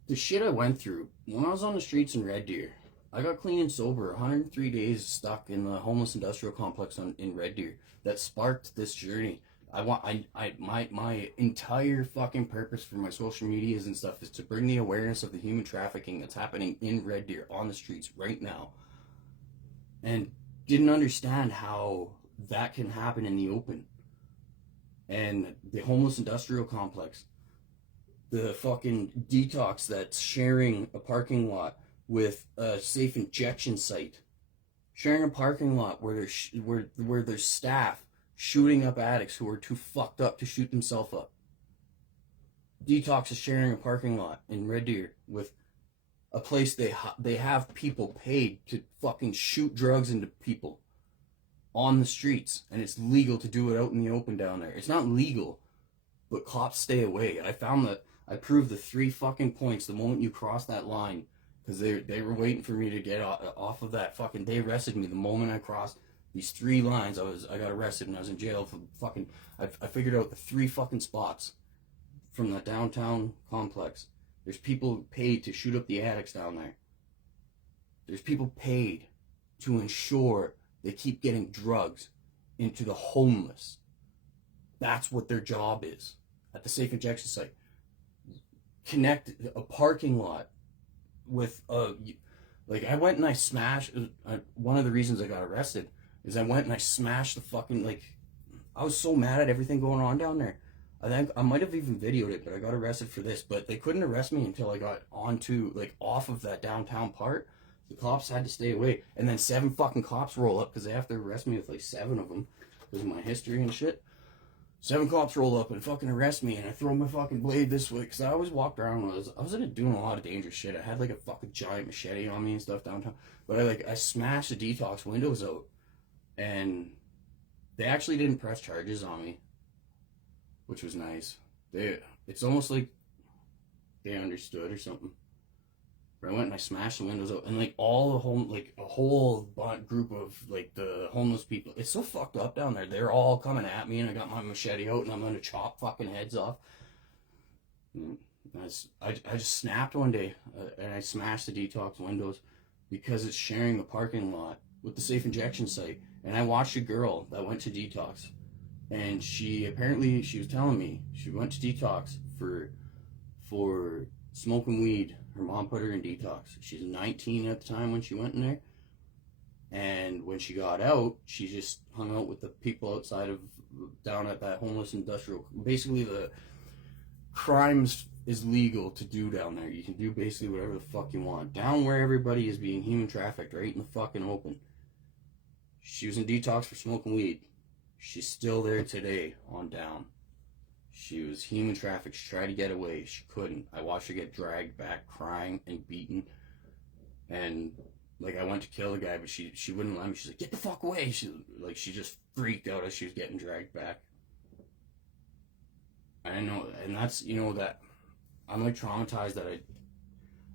the shit I went through when I was on the streets in Red Deer. I got clean and sober, 103 days stuck in the homeless industrial complex in Red Deer. That sparked this journey. My entire fucking purpose for my social medias and stuff is to bring the awareness of the human trafficking that's happening in Red Deer on the streets right now. And didn't understand how that can happen in the open. And the homeless industrial complex, the fucking detox that's sharing a parking lot with a safe injection site, sharing a parking lot where there's staff shooting up addicts who are too fucked up to shoot themselves up. Detox is sharing a parking lot in Red Deer with a place they have people paid to fucking shoot drugs into people on the streets, and it's legal to do it out in the open down there. It's not legal, but cops stay away. I found that I proved the 3 fucking points the moment you cross that line, because they were waiting for me to get off of that fucking. They arrested me the moment I crossed these 3 lines. I got arrested and I was in jail for fucking. I figured out the 3 fucking spots from the downtown complex. There's people paid to shoot up the addicts down there. There's people paid to ensure they keep getting drugs into the homeless. That's what their job is at the safe injection site. Connect a parking lot with like I went and I smashed. One of the reasons I got arrested is I went and I smashed the fucking, like, I was so mad at everything going on down there. I think I might have even videoed it, but I got arrested for this. But they couldn't arrest me until I got onto, like, off of that downtown part. The cops had to stay away. And then 7 fucking cops roll up because they have to arrest me with like 7 of them because of my history and shit. 7 cops roll up and fucking arrest me, and I throw my fucking blade this way because I always walked around when I was doing a lot of dangerous shit. I had like a fucking giant machete on me and stuff downtown. But I smashed the detox windows out, and they actually didn't press charges on me, which was nice. It's almost like they understood or something. But I went and I smashed the windows out, and like all the a whole group of like the homeless people. It's so fucked up down there. They're all coming at me, and I got my machete out, and I'm gonna chop fucking heads off. I just snapped one day, and I smashed the detox windows because it's sharing the parking lot with the safe injection site. And I watched a girl that went to detox, and she was telling me she went to detox for smoking weed. Her mom put her in detox. She's 19 at the time when she went in there, and when she got out, she just hung out with the people outside of down at that homeless industrial. Basically, the crimes is legal to do down there. You can do basically whatever the fuck you want down where everybody is being human trafficked right in the fucking open. She was in detox for smoking weed. She's still there today on down. She was human trafficked. She tried to get away. She couldn't. I watched her get dragged back, crying and beaten. And like, I went to kill the guy, but she wouldn't let me. She's like, get the fuck away. She just freaked out as she was getting dragged back. I know, and that's, that I'm like traumatized that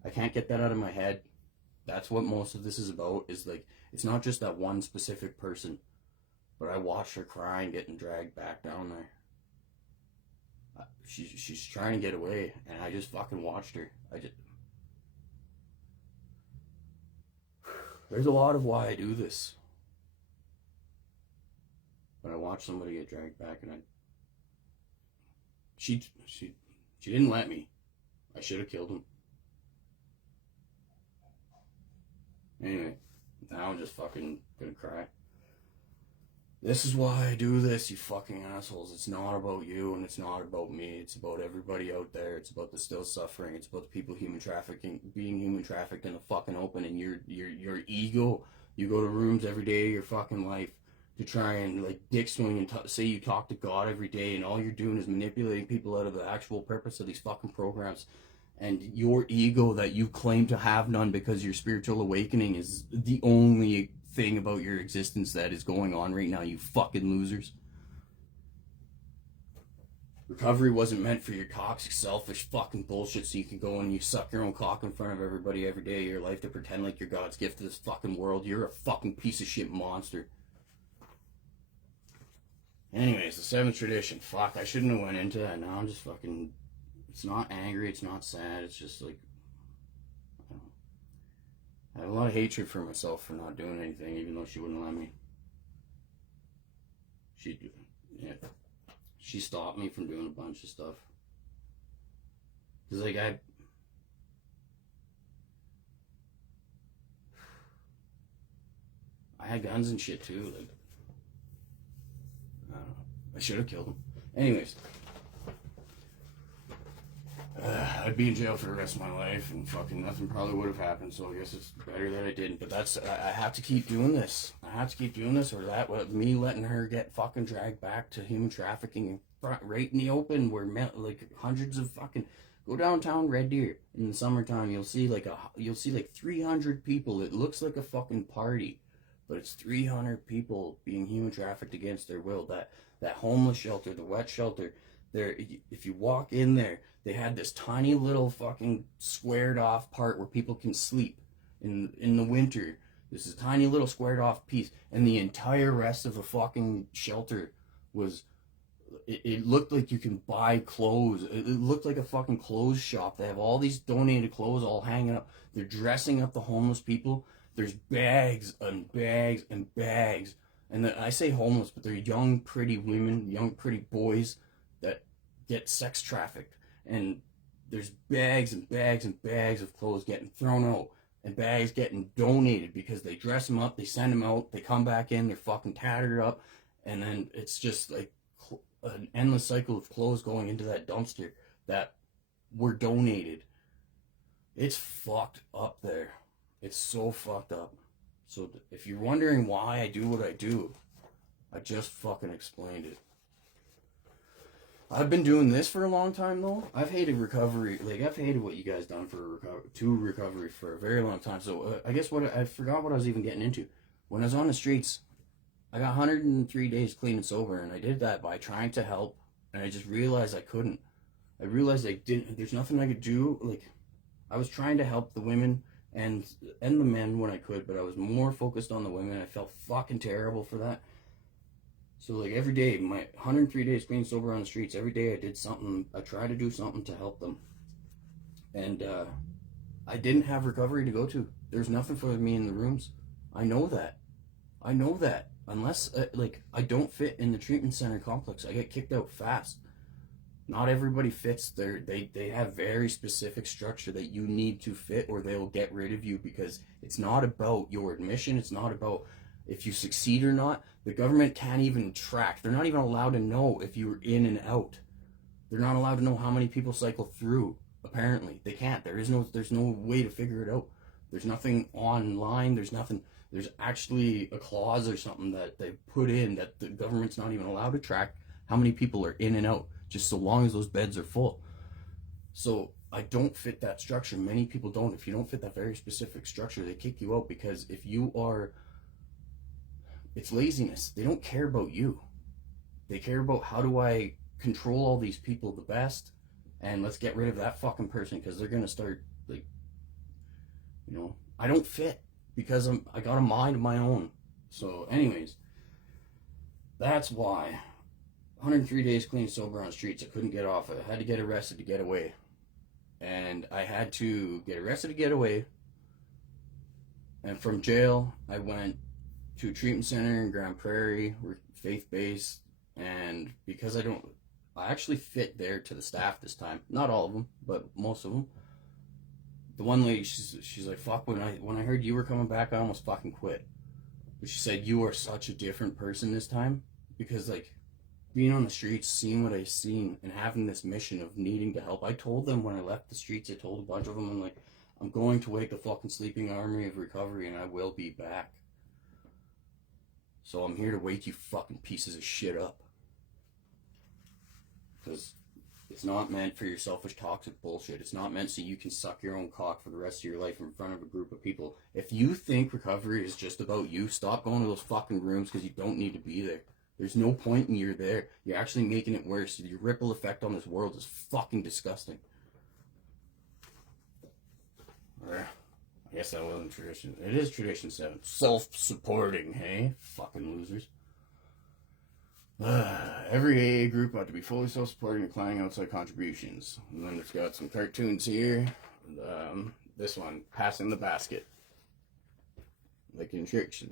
I can't get that out of my head. That's what most of this is about, is like, it's not just that one specific person, but I watched her crying, getting dragged back down there. She's trying to get away, and I just fucking watched her. There's a lot of why I do this. But I watched somebody get dragged back, and she didn't let me. I should have killed him. Anyway, now I'm just fucking gonna cry. This is why I do this, you fucking assholes. It's not about you, and it's not about me. It's about everybody out there. It's about the still suffering. It's about the people being human trafficked in the fucking open. And your ego. You go to rooms every day of your fucking life to try and like dick swing and say you talk to God every day, and all you're doing is manipulating people out of the actual purpose of these fucking programs. And your ego that you claim to have none because your spiritual awakening is the only thing about your existence that is going on right now, you fucking losers. Recovery wasn't meant for your toxic, selfish fucking bullshit so you can go and you suck your own cock in front of everybody every day of your life to pretend like you're God's gift to this fucking world. You're a fucking piece of shit monster. Anyways, the seventh tradition. Fuck, I shouldn't have went into that. Now I'm just fucking... It's not angry, it's not sad, it's just like... I have a lot of hatred for myself for not doing anything, even though she wouldn't let me. She stopped me from doing a bunch of stuff. Cause like I had guns and shit too. Like, I don't know. I should have killed him. Anyways. I'd be in jail for the rest of my life, and fucking nothing probably would have happened, so I guess it's better that I didn't. But I have to keep doing this. I have to keep doing this, or me letting her get fucking dragged back to human trafficking right in the open, where like hundreds of fucking... Go downtown Red Deer in the summertime, you'll see like 300 people. It looks like a fucking party, but it's 300 people being human trafficked against their will. That homeless shelter, the wet shelter, there, if you walk in there, they had this tiny little fucking squared off part where people can sleep in the winter. This is a tiny little squared off piece, and the entire rest of the fucking shelter was... It looked like you can buy clothes. It looked like a fucking clothes shop. They have all these donated clothes all hanging up. They're dressing up the homeless people. There's bags and bags and bags. And I say homeless, but they're young, pretty women, young, pretty boys that get sex trafficked. And there's bags and bags and bags of clothes getting thrown out. And bags getting donated because they dress them up, they send them out, they come back in, they're fucking tattered up. And then it's just like an endless cycle of clothes going into that dumpster that were donated. It's fucked up there. It's so fucked up. So if you're wondering why I do what I do, I just fucking explained it. I've been doing this for a long time though. I've hated recovery. Like, I've hated what you guys done for recovery for a very long time. So I guess I forgot what I was even getting into. When I was on the streets, I got 103 days clean and sober, and I did that by trying to help, and I just realized I couldn't. I realized I didn't. There's nothing I could do. Like, I was trying to help the women and the men when I could, but I was more focused on the women. I felt fucking terrible for that. So like every day, my 103 days clean and sober on the streets, every day I did something. I tried to do something to help them. And I didn't have recovery to go to. There's nothing for me in the rooms. I know that. Unless, I don't fit in the treatment center complex. I get kicked out fast. Not everybody fits there. They have very specific structure that you need to fit, or they'll get rid of you, because it's not about your admission. It's not about if you succeed or not. The government can't even track. They're not even allowed to know if you're in and out. They're not allowed to know how many people cycle through. Apparently, they can't. There's no way to figure it out. There's nothing online. There's nothing. There's actually a clause or something that they put in that the government's not even allowed to track how many people are in and out, just so long as those beds are full. So I don't fit that structure. Many people don't. If you don't fit that very specific structure, they kick you out, because if you are, it's laziness. They don't care about you. They care about, how do I control all these people the best, and let's get rid of that fucking person, because they're gonna start, I don't fit, because I got a mind of my own. So anyways, that's why 103 days clean sober on streets. I couldn't get off. I had to get arrested to get away. And I had to get arrested to get away. And from jail, I went to a treatment center in Grand Prairie, faith-based. And because I actually fit there to the staff this time. Not all of them, but most of them. The one lady, she's like, fuck, when I heard you were coming back, I almost fucking quit. But she said, you are such a different person this time. Because, being on the streets, seeing what I've seen, and having this mission of needing to help. I told them when I left the streets, I told a bunch of them, I'm like, I'm going to wake the fucking sleeping army of recovery, and I will be back. So I'm here to wake you fucking pieces of shit up. Because it's not meant for your selfish, toxic bullshit. It's not meant so you can suck your own cock for the rest of your life in front of a group of people. If you think recovery is just about you, stop going to those fucking rooms, because you don't need to be there. There's no point in you're there. You're actually making it worse. Your ripple effect on this world is fucking disgusting. I guess that wasn't tradition. It is tradition 7. Self-supporting, hey? Fucking losers. Every AA group ought to be fully self-supporting and declining outside contributions. And then it's got some cartoons here. This one, passing the basket. Like in church.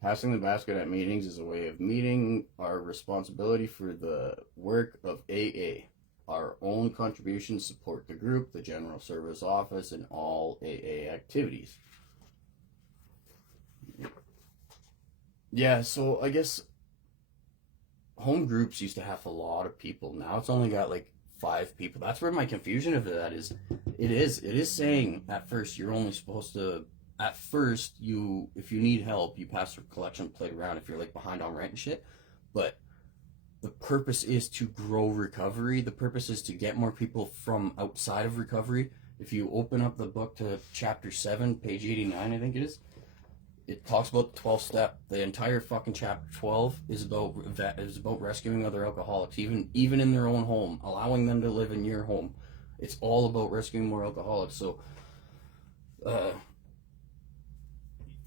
Passing the basket at meetings is a way of meeting our responsibility for the work of AA. Our own contributions support the group, the general service office, and all AA activities. Yeah, so I guess home groups used to have a lot of people. Now it's only got 5 people. That's where my confusion of that is. It is saying at first you're only supposed to, at first, if you need help, you pass the collection plate around if you're behind on rent and shit. But the purpose is to grow recovery. The purpose is to get more people from outside of recovery. If you open up the book to chapter 7, page 89, I think it is, it talks about the 12-step. The entire fucking chapter 12 is about rescuing other alcoholics, even in their own home, allowing them to live in your home. It's all about rescuing more alcoholics. So,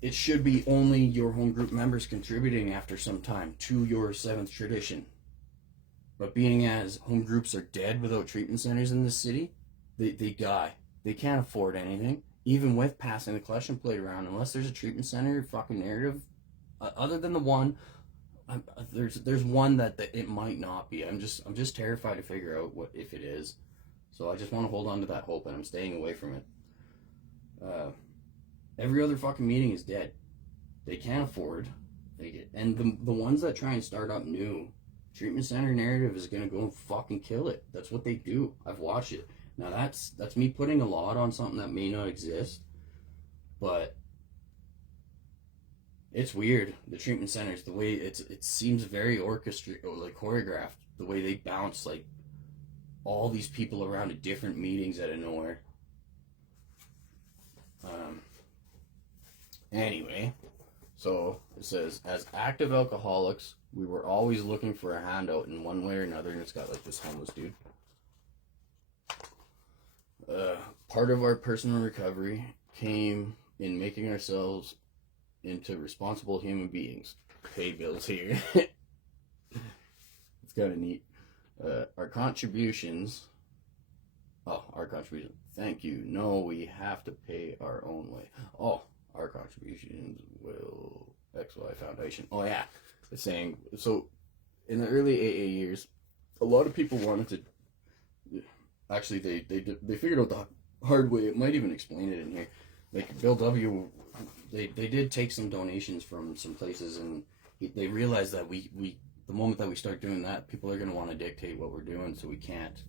it should be only your home group members contributing after some time to your 7th tradition. But being as home groups are dead without treatment centers in this city, they die. They can't afford anything, even with passing the collection plate around, unless there's a treatment center fucking narrative. Other than the one, there's one that it might not be. I'm just terrified to figure out what if it is. So I just want to hold on to that hope, and I'm staying away from it. Every other fucking meeting is dead. They can't afford. And the ones that try and start up new, treatment center narrative is gonna go and fucking kill it. That's what they do. I've watched it. Now that's me putting a lot on something that may not exist, but it's weird. The treatment centers, the way it seems very choreographed. The way they bounce all these people around to different meetings out of nowhere. Anyway, so it says, as active alcoholics, we were always looking for a handout in one way or another, and it's got this homeless dude. Part of our personal recovery came in making ourselves into responsible human beings. Pay bills here. It's kind of neat. Our contributions Oh, our contribution. Thank you. No, we have to pay our own way. Oh, our contributions will XY Foundation. Oh yeah, it's saying so. In the early AA years, a lot of people wanted to. Actually, they figured out the hard way. It might even explain it in here. Like Bill W, they did take some donations from some places, and they realized that we the moment that we start doing that, people are going to want to dictate what we're doing, so we can't.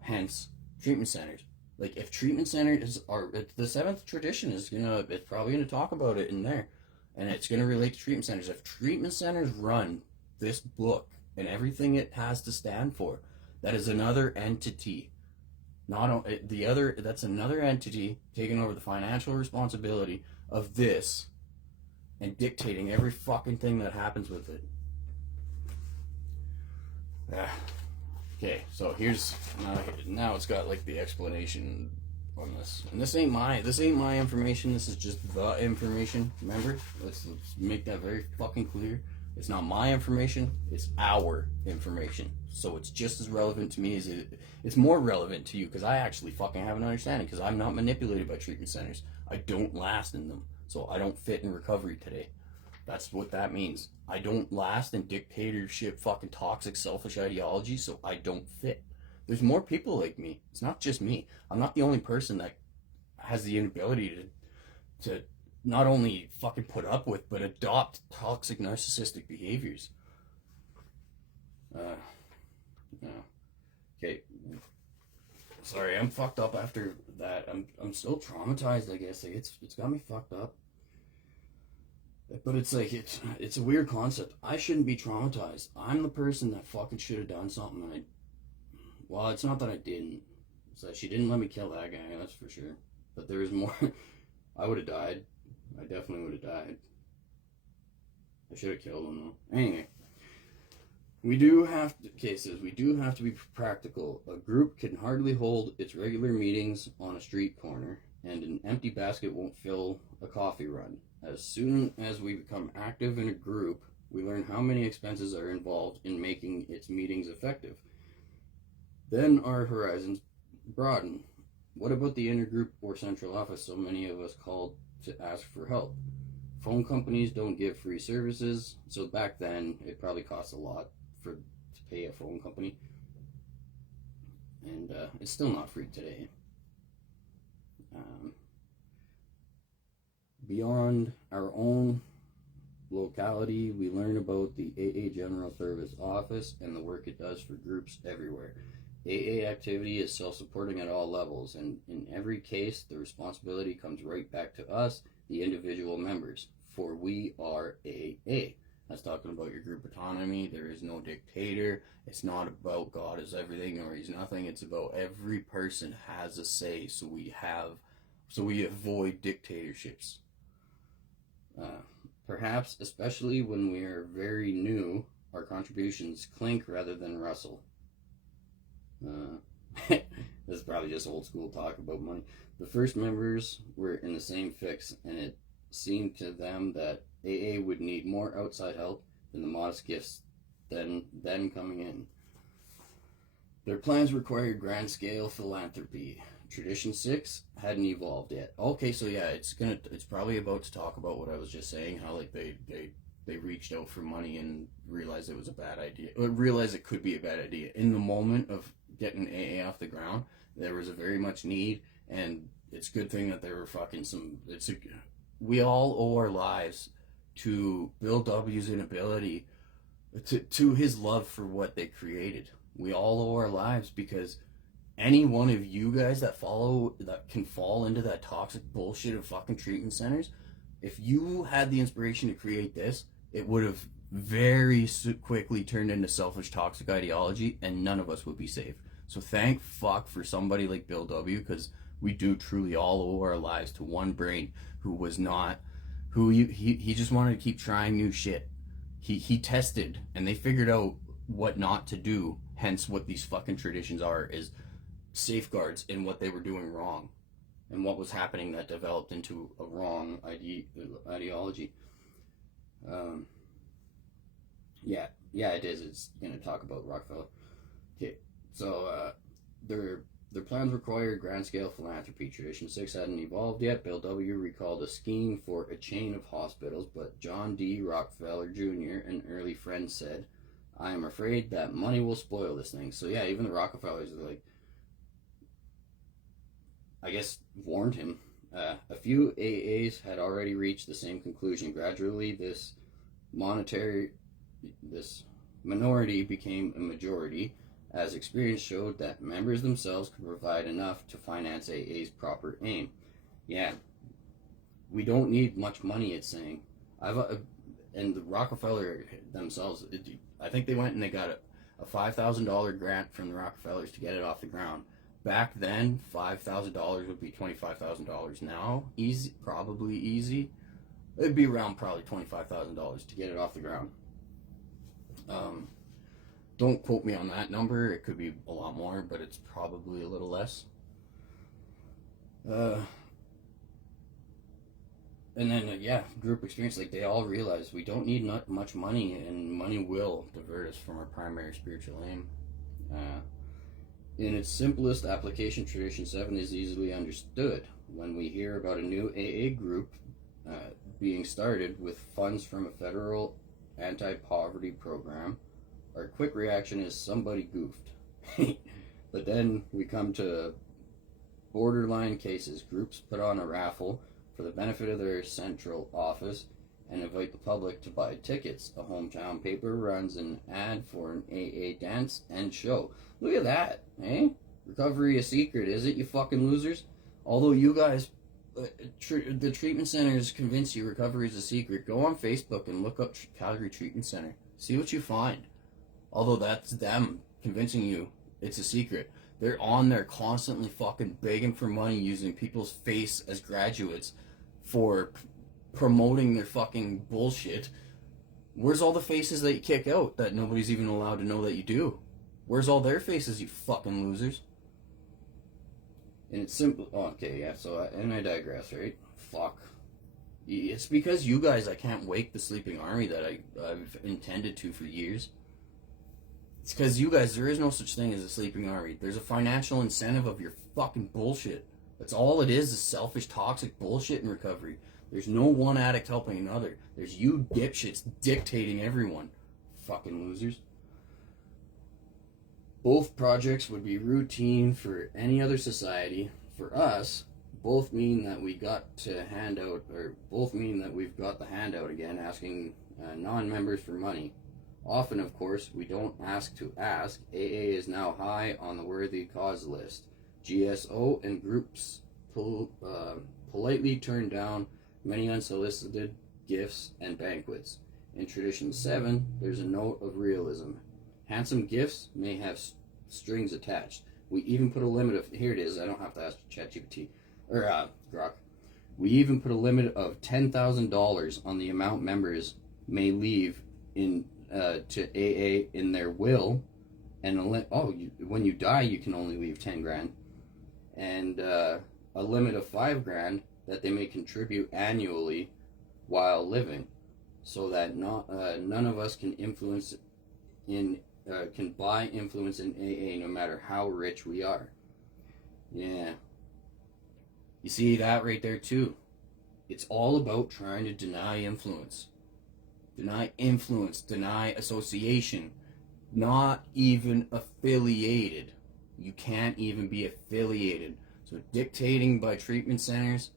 Hence, treatment centers. Like if treatment centers are the seventh tradition is it's probably gonna talk about it in there, and it's gonna relate to treatment centers. If treatment centers run this book and everything it has to stand for, that is another entity. Not the other. That's another entity taking over the financial responsibility of this and dictating every fucking thing that happens with it. Okay, so here's now it's got like the explanation on this, and this ain't my information. This is just the information. Remember, let's make that very fucking clear. It's not my information. It's our information. So it's just as relevant to me as it's more relevant to you because I actually fucking have an understanding because I'm not manipulated by treatment centers. I don't last in them, so I don't fit in recovery today. That's what that means. I don't last in dictatorship, fucking toxic, selfish ideology, so I don't fit. There's more people like me. It's not just me. I'm not the only person that has the inability to not only fucking put up with, but adopt toxic, narcissistic behaviors. Okay. Sorry, I'm fucked up after that. I'm still traumatized, I guess. Like, it's got me fucked up. But it's like, it's a weird concept. I shouldn't be traumatized. I'm the person that fucking should have done something. Well, it's not that I didn't. It's that she didn't let me kill that guy, that's for sure. But there was more. I would have died. I definitely would have died. I should have killed him, though. Anyway. We do have to be practical. A group can hardly hold its regular meetings on a street corner, and an empty basket won't fill a coffee run. As soon as we become active in a group, we learn how many expenses are involved in making its meetings effective. Then our horizons broaden. What about the intergroup or central office so many of us called to ask for help? Phone companies don't give free services, so back then it probably cost a lot to pay a phone company. And it's still not free today. Beyond our own locality, we learn about the AA General Service Office and the work it does for groups everywhere. AA activity is self-supporting at all levels, and in every case, the responsibility comes right back to us, the individual members, for we are AA. That's talking about your group autonomy. There is no dictator. It's not about God is everything or he's nothing. It's about every person has a say, so we avoid dictatorships. Perhaps, especially when we are very new, our contributions clink rather than rustle. This is probably just old school talk about money. The first members were in the same fix, and it seemed to them that AA would need more outside help than the modest gifts then coming in. Their plans required grand scale philanthropy. Tradition 6 hadn't evolved yet. Okay, so yeah, it's probably about to talk about what I was just saying, how like they reached out for money and realized it was a bad idea. Or realized it could be a bad idea. In the moment of getting AA off the ground, there was a very much need, and it's a good thing that there were fucking we all owe our lives to Bill W's inability, to his love for what they created. We all owe our lives because any one of you guys that can fall into that toxic bullshit of fucking treatment centers, if you had the inspiration to create this, it would have very quickly turned into selfish, toxic ideology, and none of us would be safe. So thank fuck for somebody like Bill W, because we do truly all owe our lives to one brain he just wanted to keep trying new shit. He tested, and they figured out what not to do. Hence, what these fucking traditions are is safeguards in what they were doing wrong, and what was happening that developed into a wrong ideology. Yeah, it is. It's gonna talk about Rockefeller. Okay, so Their plans required grand-scale philanthropy. Tradition 6 hadn't evolved yet. Bill W. recalled a scheme for a chain of hospitals, but John D. Rockefeller Jr., an early friend, said, "I am afraid that money will spoil this thing." So yeah, even the Rockefellers, like, I guess, warned him. A few AAs had already reached the same conclusion. Gradually, this minority became a majority, as experience showed that members themselves could provide enough to finance AA's proper aim. Yeah, we don't need much money, it's saying. And the Rockefeller themselves, I think they went and they got a $5,000 grant from the Rockefellers to get it off the ground. Back then, $5,000 would be $25,000. Now, probably easy, it'd be around probably $25,000 to get it off the ground. Don't quote me on that number. It could be a lot more, but it's probably a little less. And then, group experience. Like, they all realize we don't need much money, and money will divert us from our primary spiritual aim. In its simplest application, Tradition 7 is easily understood. When we hear about a new AA group being started with funds from a federal anti-poverty program, our quick reaction is somebody goofed. But then we come to borderline cases. Groups put on a raffle for the benefit of their central office and invite the public to buy tickets. A hometown paper runs an ad for an AA dance and show. Look at that, eh? Recovery a secret, is it, you fucking losers? Although you guys, the treatment centers convince you recovery is a secret, go on Facebook and look up Calgary Treatment Center. See what you find. Although that's them convincing you it's a secret. They're on there constantly fucking begging for money, using people's face as graduates for promoting their fucking bullshit. Where's all the faces that you kick out that nobody's even allowed to know that you do? Where's all their faces, you fucking losers? And it's simple. Oh, okay, yeah, and I digress, right? Fuck. It's because you guys I can't wake the sleeping army that I've intended to for years. It's because you guys, there is no such thing as a sleeping army. There's a financial incentive of your fucking bullshit. That's all it is selfish, toxic bullshit in recovery. There's no one addict helping another. There's you dipshits dictating everyone. Fucking losers. Both projects would be routine for any other society. For us, both mean that we've got the handout again, asking non-members for money. Often, of course, we don't ask to ask. AA is now high on the worthy cause list. GSO and groups politely turn down many unsolicited gifts and banquets. In Tradition 7, there's a note of realism. Handsome gifts may have strings attached. We even put a limit of, here it is, I don't have to ask ChatGPT, or Grok. We even put a limit of $10,000 on the amount members may leave to AA in their will, and when you die you can only leave 10 grand, and a limit of 5 grand that they may contribute annually while living, so that none of us can can buy influence in AA no matter how rich we are. Yeah, you see that right there too. It's all about trying to deny influence. Deny influence, deny association. Not even affiliated. You can't even be affiliated. So dictating by treatment centers,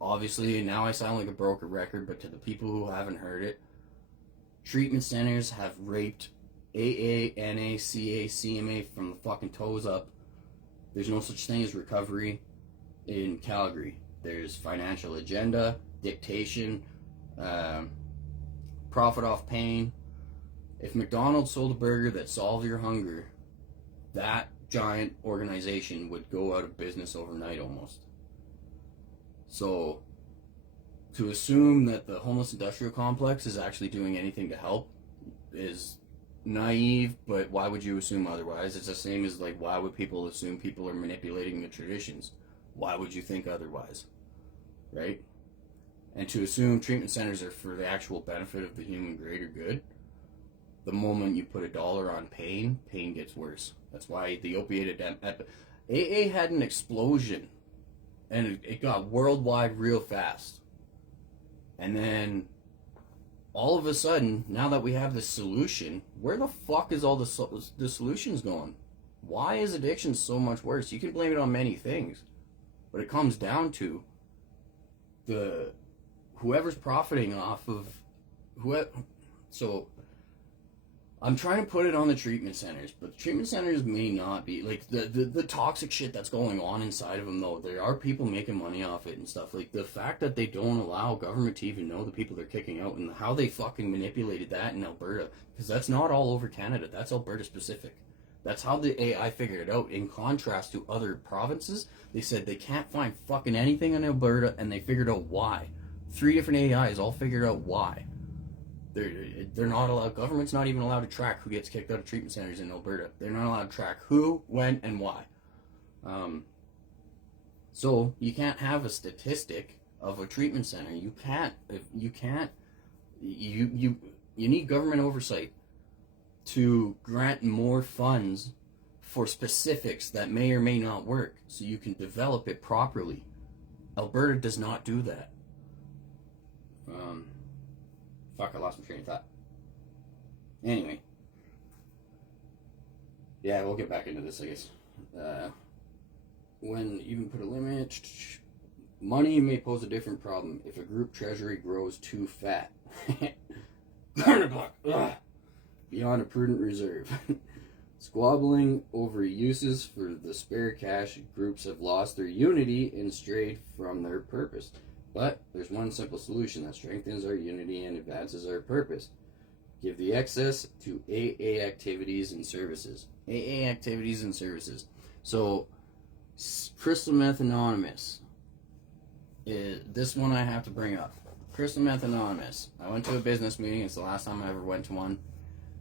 obviously now I sound like a broken record, but to the people who haven't heard it, treatment centers have raped AA, NA, CA, CMA from the fucking toes up. There's no such thing as recovery in Calgary. There's financial agenda, dictation, profit off pain. If McDonald's sold a burger that solved your hunger, that giant organization would go out of business overnight almost. So to assume that the homeless industrial complex is actually doing anything to help is naive, but why would you assume otherwise? It's the same as, like, why would people assume people are manipulating the traditions? Why would you think otherwise? Right? And to assume treatment centers are for the actual benefit of the human greater good, the moment you put $1 on pain, pain gets worse. That's why the opiate AA had an explosion, and it got worldwide real fast. And then, all of a sudden, now that we have the solution, where the fuck is all the solutions going? Why is addiction so much worse? You can blame it on many things, but it comes down to whoever's profiting off of whoever. So I'm trying to put it on the treatment centers, but the treatment centers may not be like the toxic shit that's going on inside of them. Though there are people making money off it and stuff. Like the fact that they don't allow government to even know the people they're kicking out and how they fucking manipulated that in Alberta, because that's not all over Canada. That's Alberta specific. That's how the AI figured it out. In contrast to other provinces, they said they can't find fucking anything in Alberta, and they figured out why. 3 different AIs all figured out why. They're not allowed. Government's not even allowed to track who gets kicked out of treatment centers in Alberta. They're not allowed to track who, when, and why. So you can't have a statistic of a treatment center. You need government oversight to grant more funds for specifics that may or may not work, so you can develop it properly. Alberta does not do that. Fuck, I lost my train of thought. Anyway. Yeah, we'll get back into this, I guess. When you can put a limit, money may pose a different problem if a group treasury grows too fat. Beyond a prudent reserve. Squabbling over uses for the spare cash, groups have lost their unity and strayed from their purpose. But there's one simple solution that strengthens our unity and advances our purpose. Give the excess to AA activities and services. AA activities and services. So, Crystal Meth Anonymous. This one I have to bring up. Crystal Meth Anonymous. I went to a business meeting. It's the last time I ever went to one.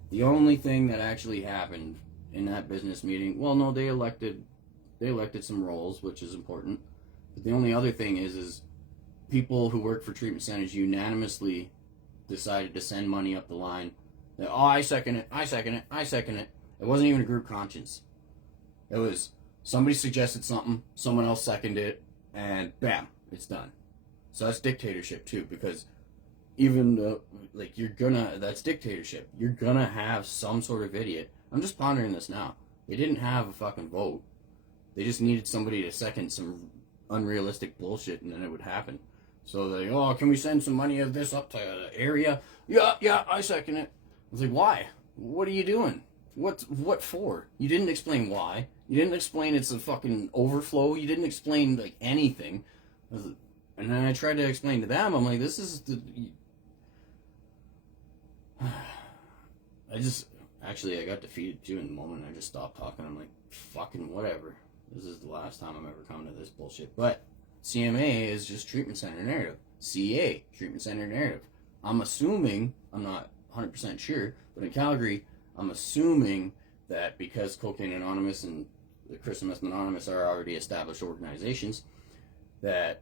The only thing that actually happened in that business meeting, well, no, they elected some roles, which is important. But the only other thing is people who work for treatment centers unanimously decided to send money up the line. That, oh, I second it, I second it, I second it. It wasn't even a group conscience. It was somebody suggested something, someone else seconded it, and bam, it's done. So that's dictatorship too, because even though, like, that's dictatorship. You're gonna have some sort of idiot. I'm just pondering this now. They didn't have a fucking vote. They just needed somebody to second some unrealistic bullshit, and then it would happen. So they, oh, can we send some money of this up to the area? Yeah, I second it. I was like, why? What are you doing? What for? You didn't explain why. You didn't explain it's a fucking overflow. You didn't explain, like, anything. And then I tried to explain to them, I'm like, this is the... I got defeated too in the moment. I just stopped talking. I'm like, fucking whatever. This is the last time I'm ever coming to this bullshit. But CMA is just treatment center narrative. CA, treatment center narrative. I'm assuming, I'm not 100% sure, but in Calgary, I'm assuming that because Cocaine Anonymous and the Crystal Meth Anonymous are already established organizations, that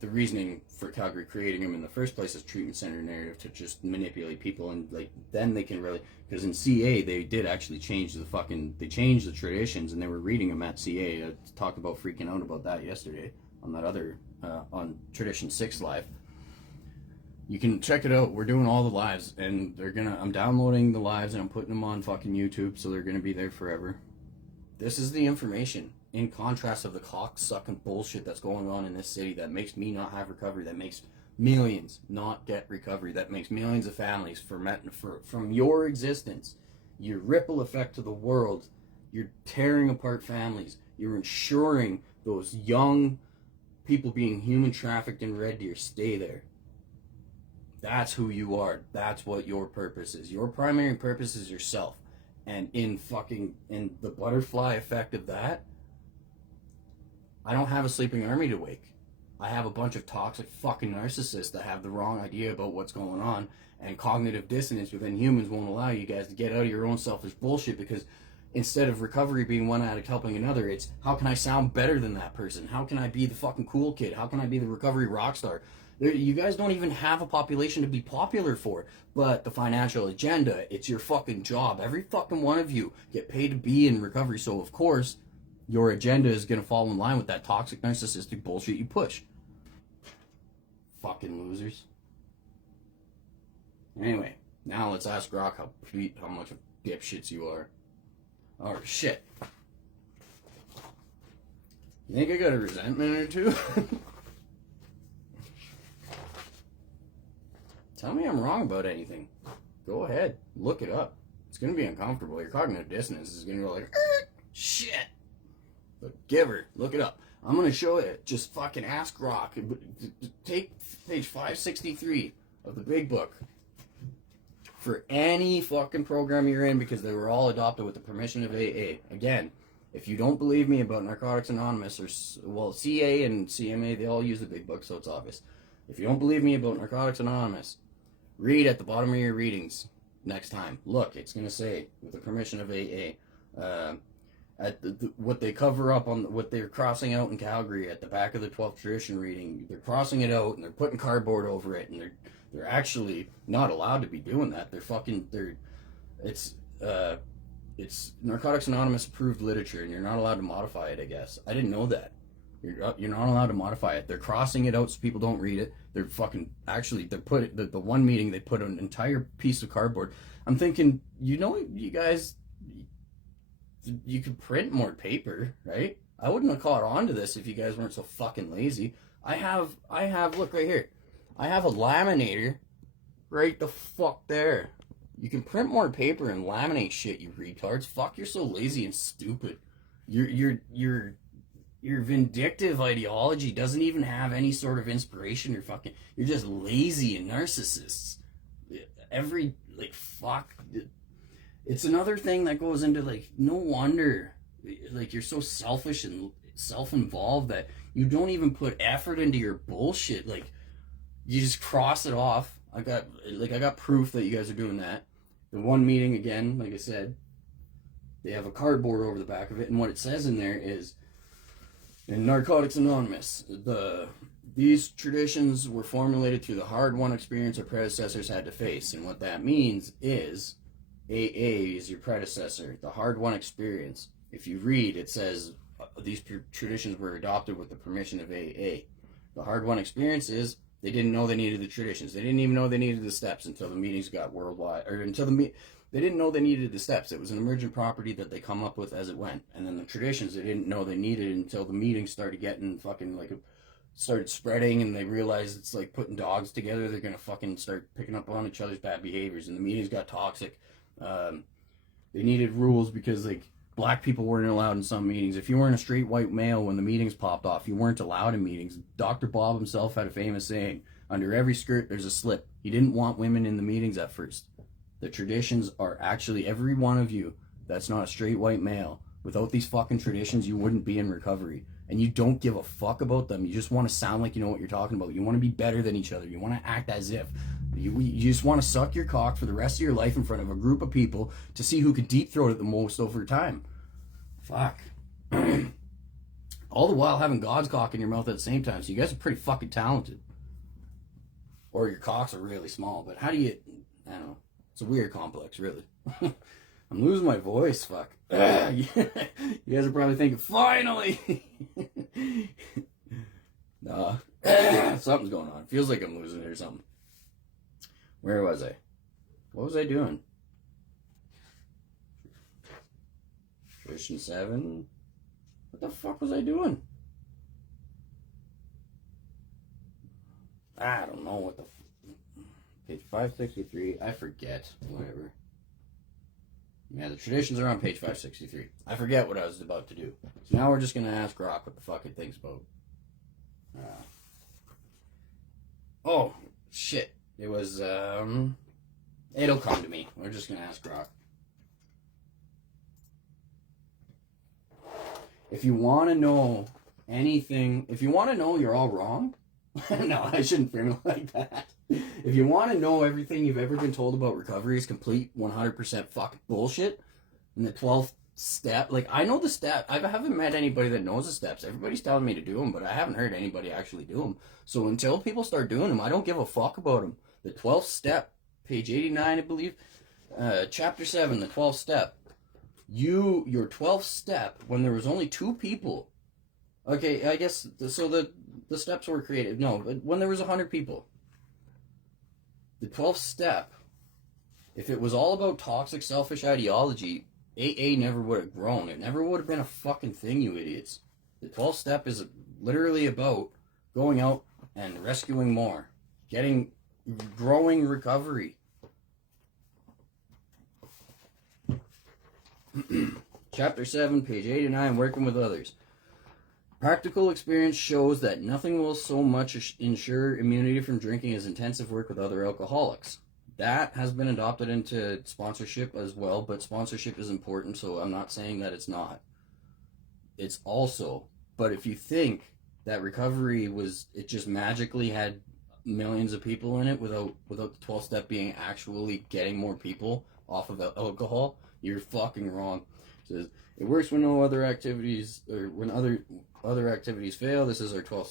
the reasoning for Calgary creating them in the first place is treatment center narrative to just manipulate people, and like then they can really, because in CA they did actually change they changed the traditions, and they were reading them at CA. I talked about freaking out about that yesterday on that other on Tradition 6 Live. You can check it out. We're doing all the lives, and I'm downloading the lives and I'm putting them on fucking YouTube, so they're gonna be there forever. This is the information. In contrast of the cock-sucking bullshit that's going on in this city that makes me not have recovery, that makes millions not get recovery, that makes millions of families from your existence, your ripple effect to the world, you're tearing apart families, you're ensuring those young people being human trafficked in Red Deer stay there. That's who you are. That's what your purpose is. Your primary purpose is yourself. And in the butterfly effect of that, I don't have a sleeping army to wake. I have a bunch of toxic fucking narcissists that have the wrong idea about what's going on, and cognitive dissonance within humans won't allow you guys to get out of your own selfish bullshit, because instead of recovery being one addict helping another, it's how can I sound better than that person? How can I be the fucking cool kid? How can I be the recovery rock star? You guys don't even have a population to be popular for, but the financial agenda, it's your fucking job. Every fucking one of you get paid to be in recovery, so of course, your agenda is going to fall in line with that toxic, narcissistic bullshit you push. Fucking losers. Anyway, now let's ask Rock how much of dipshits you are. Oh, shit. You think I got a resentment or two? Tell me I'm wrong about anything. Go ahead. Look it up. It's going to be uncomfortable. Your cognitive dissonance is going to go like, shit. But give her. Look it up. I'm going to show it. Just fucking ask Rock. Take page 563 of the big book. For any fucking program you're in, because they were all adopted with the permission of AA. Again, if you don't believe me about Narcotics Anonymous, or, well, CA and CMA, they all use the big book, so it's obvious. If you don't believe me about Narcotics Anonymous, read at the bottom of your readings next time. Look, it's going to say, with the permission of AA, at what they cover up on, what they're crossing out in Calgary at the back of the 12th tradition reading, they're crossing it out, and they're putting cardboard over it, and they're actually not allowed to be doing that. It's Narcotics Anonymous approved literature, and you're not allowed to modify it, I guess. I didn't know that. You're not allowed to modify it. They're crossing it out so people don't read it. They're fucking, actually, the one meeting, they put an entire piece of cardboard. I'm thinking, you guys, you could print more paper, right? I wouldn't have caught on to this if you guys weren't so fucking lazy. I have, look right here. I have a laminator right the fuck there. You can print more paper and laminate shit, you retards. Fuck, you're so lazy and stupid. Your vindictive ideology doesn't even have any sort of inspiration. You're just lazy and narcissists. Fuck. It's another thing that goes into, no wonder, you're so selfish and self-involved that you don't even put effort into your bullshit. You just cross it off. I got proof that you guys are doing that. The one meeting, again, like I said, they have a cardboard over the back of it, and what it says in there is, in Narcotics Anonymous, these traditions were formulated through the hard-won experience our predecessors had to face, and what that means is AA is your predecessor, the hard-won experience. If you read, it says these traditions were adopted with the permission of AA. The hard-won experience is they didn't know they needed the traditions. They didn't even know they needed the steps until the meetings got worldwide, or they didn't know they needed the steps. It was an emergent property that they come up with as it went. And then the traditions they didn't know they needed until the meetings started getting started spreading, and they realized it's like putting dogs together. They're going to fucking start picking up on each other's bad behaviors, and the meetings got toxic. They needed rules because black people weren't allowed in some meetings. If you weren't a straight white male when the meetings popped off, you weren't allowed in meetings. Dr. Bob himself had a famous saying, under every skirt there's a slip. He didn't want women in the meetings at first. The traditions are actually, every one of you that's not a straight white male, without these fucking traditions you wouldn't be in recovery. And you don't give a fuck about them. You just want to sound like you know what you're talking about. You want to be better than each other. You want to act as if. You just want to suck your cock for the rest of your life in front of a group of people to see who could deep throat it the most over time. Fuck. All the while having God's cock in your mouth at the same time. So you guys are pretty fucking talented. Or your cocks are really small. But how do you... I don't know. It's a weird complex, really. I'm losing my voice, fuck. You guys are probably thinking, finally! Nah. Something's going on. Feels like I'm losing it or something. Where was I? What was I doing? Tradition 7? What the fuck was I doing? I don't know what the... Page 563. I forget. Whatever. Yeah, the traditions are on page 563. I forget what I was about to do. So now we're just going to ask Rock what the fuck he thinks about. Oh, shit. It was, it'll come to me. We're just going to ask Rock. If you want to know anything, if you want to know you're all wrong, no, I shouldn't frame it like that. If you want to know everything you've ever been told about recovery is complete 100% fucking bullshit, and the 12th step, I know the step, I haven't met anybody that knows the steps. Everybody's telling me to do them, but I haven't heard anybody actually do them. So until people start doing them, I don't give a fuck about them. The 12th step, page 89, I believe, chapter 7, the 12th step. Your 12th step, when there was only 2 people. Okay, I guess, so the steps were created. No, but when there was 100 people. The 12th step, if it was all about toxic, selfish ideology, AA never would have grown. It never would have been a fucking thing, you idiots. The 12th step is literally about going out and rescuing more. Growing recovery. Chapter 7, page 89, working with others. Practical experience shows that nothing will so much ensure immunity from drinking as intensive work with other alcoholics. That has been adopted into sponsorship as well, but sponsorship is important, so I'm not saying that it's not. It's also, but if you think that recovery it just magically had millions of people in it without the 12th step being actually getting more people off of alcohol, you're fucking wrong. It says, it works when no other activities, or when other activities fail. This is our 12th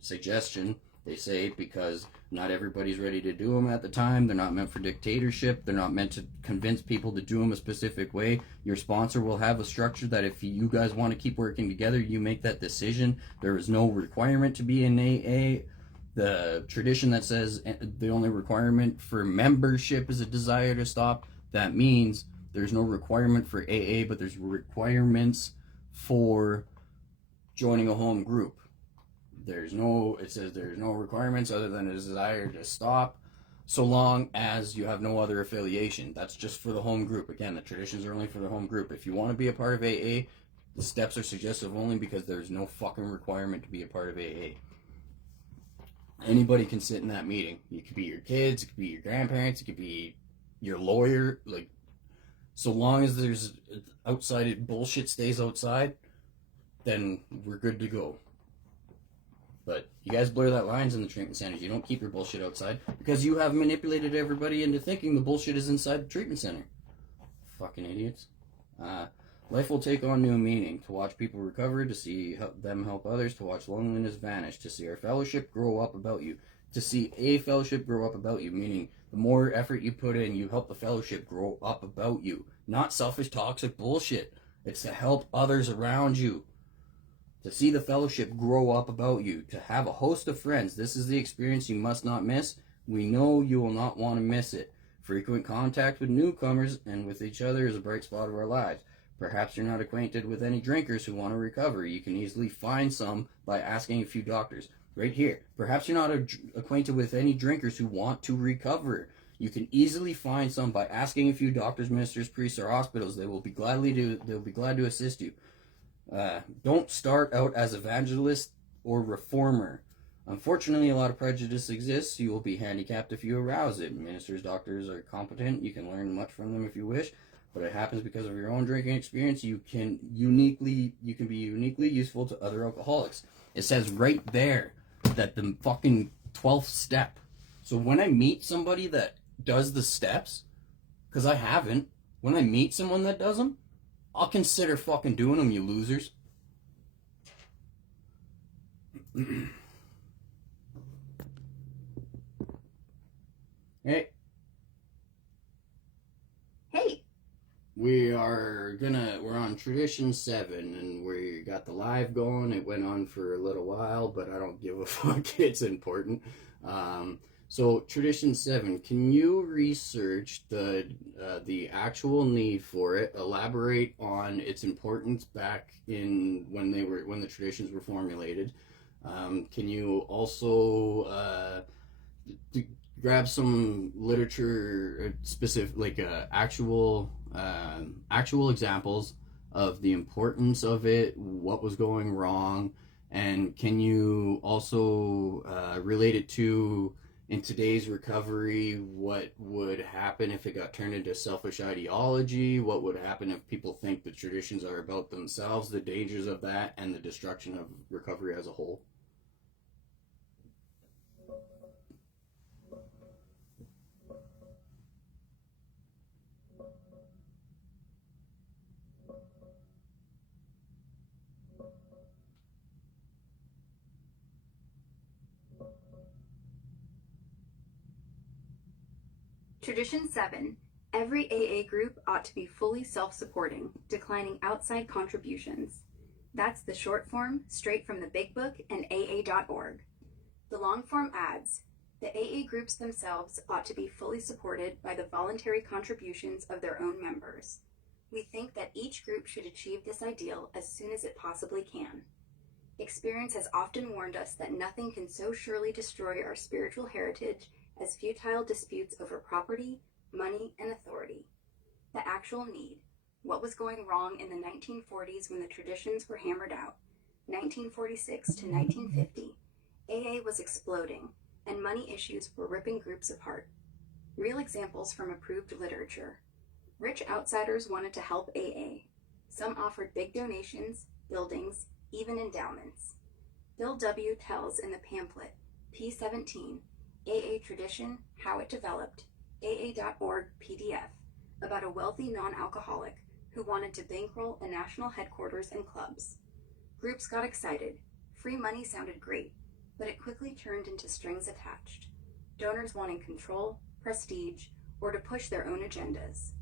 suggestion. They say, because not everybody's ready to do them at the time. They're not meant for dictatorship. They're not meant to convince people to do them a specific way. Your sponsor will have a structure that if you guys want to keep working together, you make that decision. There is no requirement to be in AA. The tradition that says the only requirement for membership is a desire to stop, that means there's no requirement for AA, but there's requirements for joining a home group. It says there's no requirements other than a desire to stop, so long as you have no other affiliation. That's just for the home group. Again, the traditions are only for the home group. If you want to be a part of AA, the steps are suggestive only because there's no fucking requirement to be a part of AA. Anybody can sit in that meeting. It could be your kids, it could be your grandparents, it could be your lawyer. Like, so long as there's outside bullshit stays outside, then we're good to go. But you guys blur that lines in the treatment centers. You don't keep your bullshit outside because you have manipulated everybody into thinking the bullshit is inside the treatment center. Fucking idiots. Life will take on new meaning. To watch people recover, to see them help others, to watch loneliness vanish, to see our fellowship grow up about you. To see a fellowship grow up about you, meaning the more effort you put in, you help the fellowship grow up about you. Not selfish, toxic bullshit. It's to help others around you. To see the fellowship grow up about you. To have a host of friends. This is the experience you must not miss. We know you will not want to miss it. Frequent contact with newcomers and with each other is a bright spot of our lives. Perhaps you're not acquainted with any drinkers who want to recover. You can easily find some by asking a few doctors. Right here. Perhaps you're not acquainted with any drinkers who want to recover. You can easily find some by asking a few doctors, ministers, priests, or hospitals. They'll be glad to assist you. Don't start out as evangelist or reformer. Unfortunately, a lot of prejudice exists. You will be handicapped if you arouse it. Ministers, doctors are competent. You can learn much from them if you wish. But it happens because of your own drinking experience. You can be uniquely useful to other alcoholics. It says right there that the fucking 12th step. So when I meet somebody that does the steps, because I haven't, when I meet someone that does them, I'll consider fucking doing them, you losers. Hey. Hey. We're on tradition 7, and we got the live going. It went on for a little while, but I don't give a fuck. It's important. So tradition 7, can you research the actual need for it? Elaborate on its importance back in when the traditions were formulated. Can you also grab some literature specific, like actual examples of the importance of it, what was going wrong, and can you also relate it to, in today's recovery, what would happen if it got turned into selfish ideology? What would happen if people think the traditions are about themselves, the dangers of that, and the destruction of recovery as a whole? Tradition 7. Every AA group ought to be fully self-supporting, declining outside contributions. That's the short form, straight from the Big Book and AA.org. The long form adds, the AA groups themselves ought to be fully supported by the voluntary contributions of their own members. We think that each group should achieve this ideal as soon as it possibly can. Experience has often warned us that nothing can so surely destroy our spiritual heritage as futile disputes over property, money, and authority. The actual need. What was going wrong in the 1940s when the traditions were hammered out? 1946 to 1950, AA was exploding, and money issues were ripping groups apart. Real examples from approved literature. Rich outsiders wanted to help AA. Some offered big donations, buildings, even endowments. Bill W. tells in the pamphlet, P17, AA Tradition, How It Developed, AA.org PDF, about a wealthy non-alcoholic who wanted to bankroll a national headquarters and clubs. Groups got excited. Free money sounded great, but it quickly turned into strings attached. Donors wanting control, prestige, or to push their own agendas.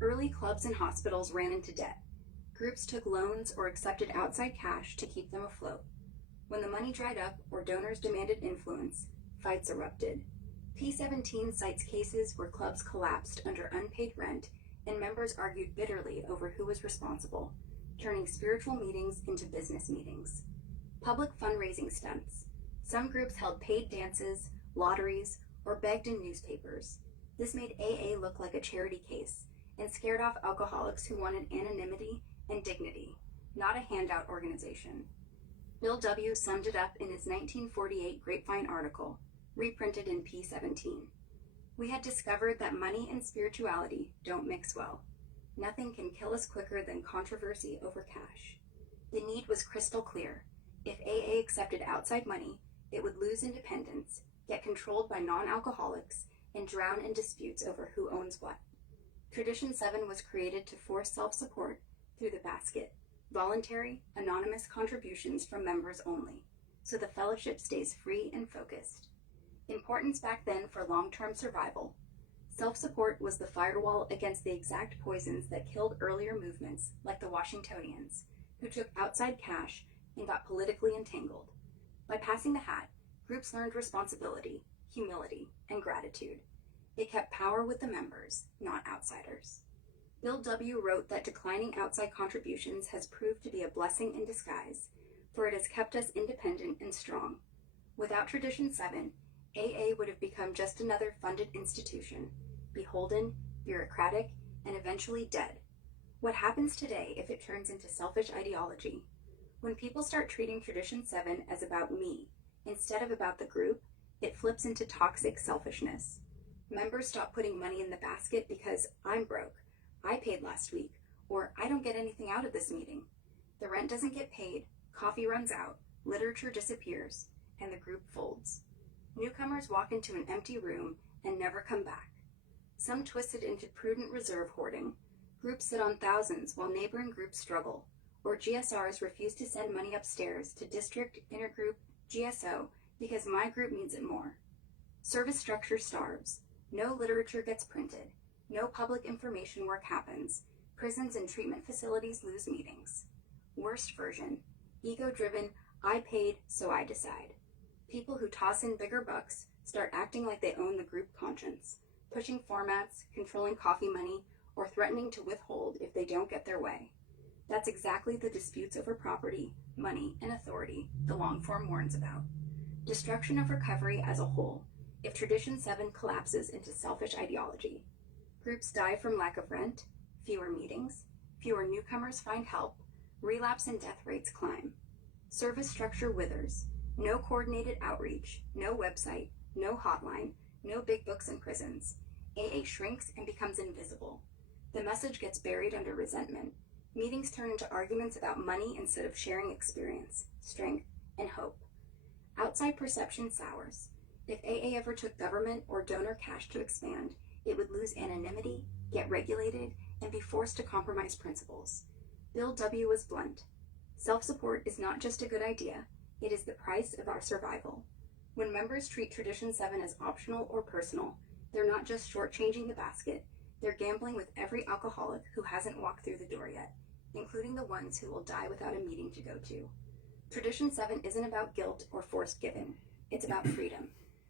Early clubs and hospitals ran into debt. Groups took loans or accepted outside cash to keep them afloat. When the money dried up or donors demanded influence, fights erupted. P17 cites cases where clubs collapsed under unpaid rent and members argued bitterly over who was responsible, turning spiritual meetings into business meetings. Public fundraising stunts. Some groups held paid dances, lotteries, or begged in newspapers. This made AA look like a charity case and scared off alcoholics who wanted anonymity and dignity, not a handout organization. Bill W. summed it up in his 1948 Grapevine article, reprinted in P17. We had discovered that money and spirituality don't mix well. Nothing can kill us quicker than controversy over cash. The need was crystal clear. If AA accepted outside money, it would lose independence, get controlled by non-alcoholics, and drown in disputes over who owns what. Tradition 7 was created to force self-support through the basket, voluntary, anonymous contributions from members only, so the fellowship stays free and focused. Importance back then for long-term survival. Self-support was the firewall against the exact poisons that killed earlier movements, like the Washingtonians, who took outside cash and got politically entangled. By passing the hat, groups learned responsibility, humility, and gratitude. It kept power with the members, not outsiders. Bill W. wrote that declining outside contributions has proved to be a blessing in disguise, for it has kept us independent and strong. Without Tradition 7, AA would have become just another funded institution, beholden, bureaucratic, and eventually dead. What happens today if it turns into selfish ideology? When people start treating Tradition 7 as about me, instead of about the group, it flips into toxic selfishness. Members stop putting money in the basket because I'm broke, I paid last week, or I don't get anything out of this meeting. The rent doesn't get paid, coffee runs out, literature disappears, and the group folds. Newcomers walk into an empty room and never come back. Some twist it into prudent reserve hoarding. Groups sit on thousands while neighboring groups struggle, or GSRs refuse to send money upstairs to district, intergroup, GSO because my group needs it more. Service structure starves. No literature gets printed. No public information work happens. Prisons and treatment facilities lose meetings. Worst version, ego-driven, I paid, so I decide. People who toss in bigger bucks start acting like they own the group conscience, pushing formats, controlling coffee money, or threatening to withhold if they don't get their way. That's exactly the disputes over property, money, and authority the long form warns about. Destruction of recovery as a whole, if Tradition 7 collapses into selfish ideology. Groups die from lack of rent, fewer meetings, fewer newcomers find help, relapse and death rates climb. Service structure withers, no coordinated outreach, no website, no hotline, no big books in prisons. AA shrinks and becomes invisible. The message gets buried under resentment. Meetings turn into arguments about money instead of sharing experience, strength, and hope. Outside perception sours. If AA ever took government or donor cash to expand, it would lose anonymity, get regulated, and be forced to compromise principles. Bill W. was blunt. Self-support is not just a good idea, it is the price of our survival. When members treat Tradition 7 as optional or personal, they're not just shortchanging the basket, They're gambling with every alcoholic who hasn't walked through the door yet, including the ones who will die without a meeting to go to. Tradition 7 isn't about guilt or forced giving. It's about freedom.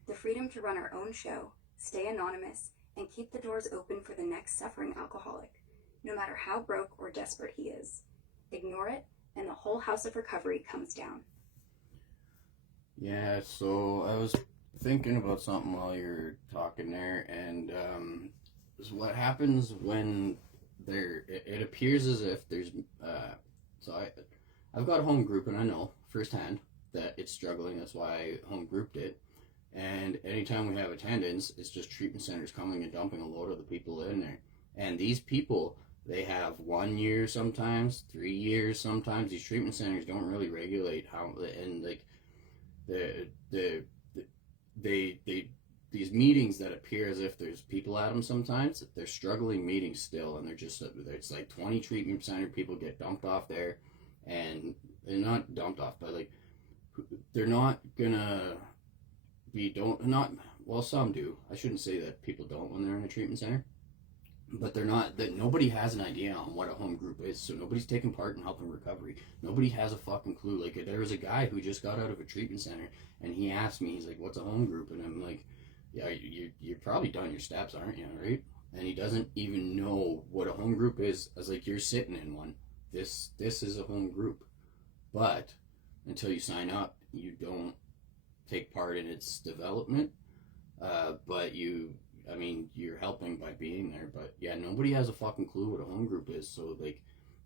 The freedom to run our own show, stay anonymous, and keep the doors open for the next suffering alcoholic, no matter how broke or desperate he is. Ignore it, and the whole house of recovery comes down. Yeah, so I was thinking about something while you're talking there, and is what happens when it appears as if there's, I've got a home group, and I know firsthand that it's struggling. That's why I home grouped it. And anytime we have attendance, it's just treatment centers coming and dumping a load of the people in there. And these people, they have 1 year sometimes, 3 years sometimes. These treatment centers don't really regulate how, and like these meetings that appear as if there's people at them sometimes, they're struggling meetings still, and it's like 20 treatment center people get dumped off there, and they're not dumped off, but like they're not gonna some do. I shouldn't say that people don't when they're in a treatment center, but they're not, that nobody has an idea on what a home group is, so nobody's taking part in helping recovery. Nobody has a fucking clue. Like, there was a guy who just got out of a treatment center, and he asked me, he's like, what's a home group? And I'm like, yeah, you're probably done your steps, aren't you, right? And he doesn't even know what a home group is. I was like, you're sitting in one. This is a home group. But until you sign up, you don't take part in its development. But you're helping by being there. But yeah, nobody has a fucking clue what a home group is. So like,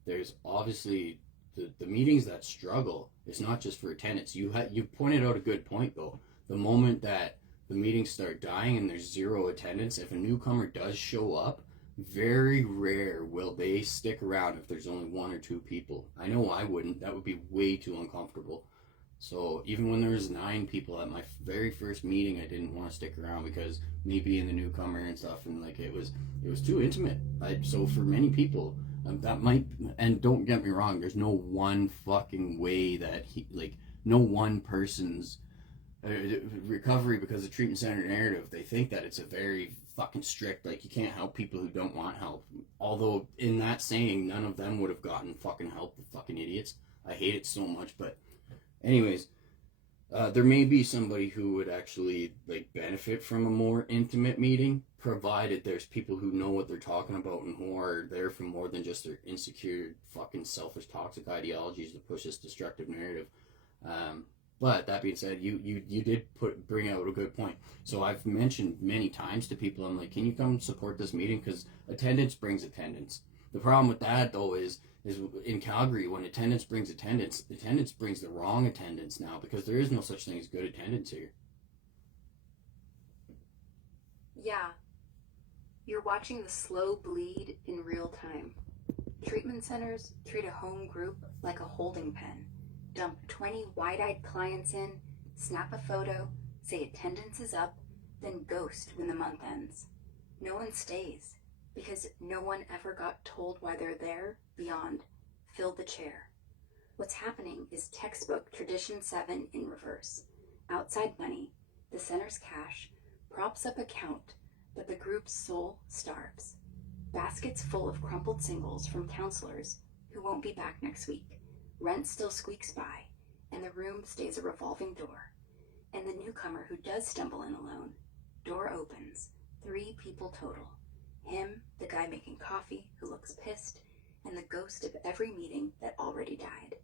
there's obviously the meetings that struggle. It's not just for attendance. You pointed out a good point though. The moment that the meetings start dying and there's zero attendance, if a newcomer does show up, very rare will they stick around if there's only 1 or 2 people. I know I wouldn't. That would be way too uncomfortable. So even when there was 9 people at my very first meeting, I didn't want to stick around because me being the newcomer and stuff, and like it was too intimate. So for many people, that might, and don't get me wrong, there's no one fucking way that no one person's recovery, because the treatment center narrative, they think that it's a very fucking strict, like you can't help people who don't want help. Although in that saying, none of them would have gotten fucking help, the fucking idiots. I hate it so much, but anyways, there may be somebody who would actually like benefit from a more intimate meeting, provided there's people who know what they're talking about and who are there for more than just their insecure, fucking selfish, toxic ideologies to push this destructive narrative. But that being said, you did bring out a good point. So I've mentioned many times to people, I'm like, can you come support this meeting? Because attendance brings attendance. The problem with that though is in Calgary, when attendance brings attendance brings the wrong attendance now, because there is no such thing as good attendance here. Yeah. You're watching the slow bleed in real time. Treatment centers treat a home group like a holding pen. Dump 20 wide-eyed clients in, snap a photo, say attendance is up, then ghost when the month ends. No one stays, because no one ever got told why they're there beyond fill the chair. What's happening is textbook Tradition 7 in reverse. Outside money, the center's cash, props up a count, but the group's soul starves. Baskets full of crumpled singles from counselors who won't be back next week. Rent still squeaks by, and the room stays a revolving door. And the newcomer who does stumble in alone, door opens, 3 people total. Him, the guy making coffee who looks pissed, and the ghost of every meeting that already died.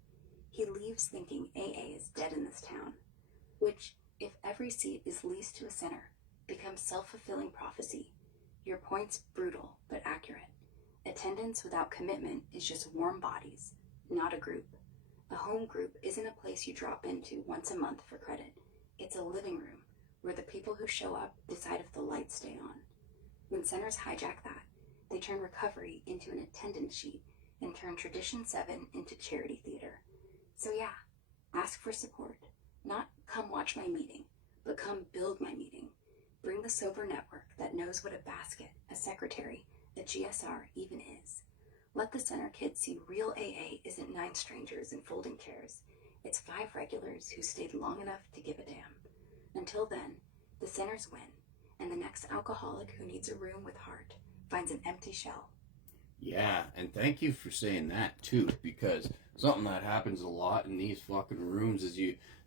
He leaves thinking AA is dead in this town, which, if every seat is leased to a center, becomes self-fulfilling prophecy. Your point's brutal but accurate. Attendance without commitment is just warm bodies, not a group. A home group isn't a place you drop into once a month for credit. It's a living room where the people who show up decide if the lights stay on. When centers hijack that, they turn recovery into an attendance sheet and turn Tradition 7 into charity theater. So yeah, ask for support. Not come watch my meeting, but come build my meeting. Bring the sober network that knows what a basket, a secretary, a GSR even is. Let the center kids see real AA isn't 9 strangers in folding chairs. It's 5 regulars who stayed long enough to give a damn. Until then, the centers win, and the next alcoholic who needs a room with heart finds an empty shell. Yeah, and thank you for saying that too, because something that happens a lot in these fucking rooms is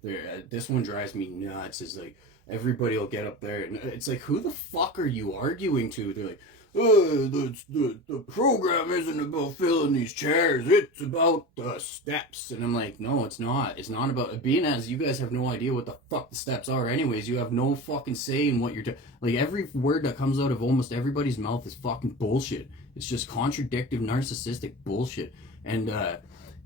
this one drives me nuts, is like everybody will get up there and it's like, who the fuck are you arguing to? They're like, the program isn't about filling these chairs, it's about the steps. And I'm like, no, it's not. It's not about, being as you guys have no idea what the fuck the steps are anyways. You have no fucking say in what you're doing. Like, every word that comes out of almost everybody's mouth is fucking bullshit. It's just contradictive, narcissistic bullshit. And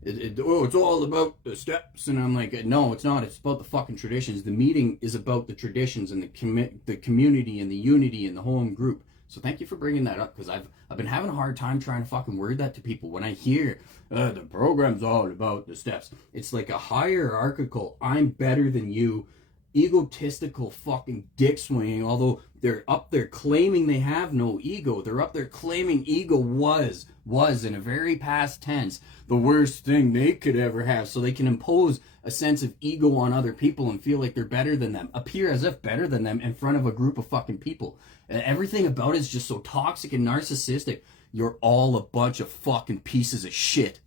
it's all about the steps. And I'm like, no, it's not. It's about the fucking traditions. The meeting is about the traditions and the community and the unity and the home group. So thank you for bringing that up, because I've been having a hard time trying to fucking word that to people. When I hear the program's all about the steps, it's like a hierarchical, I'm better than you, egotistical fucking dick swinging. Although they're up there claiming they have no ego, they're up there claiming ego was in a very past tense the worst thing they could ever have, so they can impose a sense of ego on other people and feel like they're better than them, appear as if better than them in front of a group of fucking people. And everything about it is just so toxic and narcissistic. You're all a bunch of fucking pieces of shit.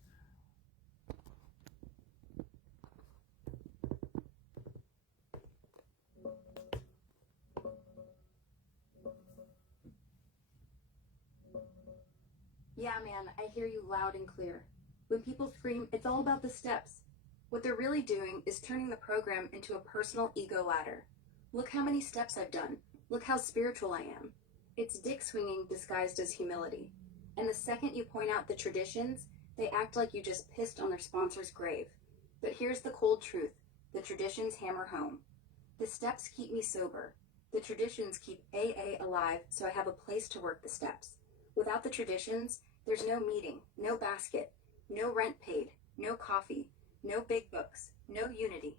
Yeah, man, I hear you loud and clear. When people scream, it's all about the steps. What they're really doing is turning the program into a personal ego ladder. Look how many steps I've done. Look how spiritual I am. It's dick swinging disguised as humility. And the second you point out the traditions, they act like you just pissed on their sponsor's grave. But here's the cold truth. The traditions hammer home. The steps keep me sober. The traditions keep AA alive, so I have a place to work the steps. Without the traditions, there's no meeting, no basket, no rent paid, no coffee, no big books, no unity.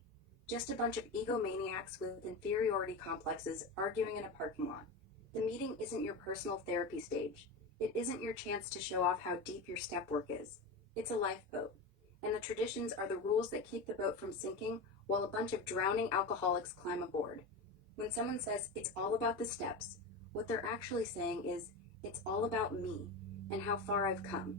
Just a bunch of egomaniacs with inferiority complexes arguing in a parking lot. The meeting isn't your personal therapy stage. It isn't your chance to show off how deep your step work is. It's a lifeboat. And the traditions are the rules that keep the boat from sinking while a bunch of drowning alcoholics climb aboard. When someone says it's all about the steps, what they're actually saying is it's all about me and how far I've come.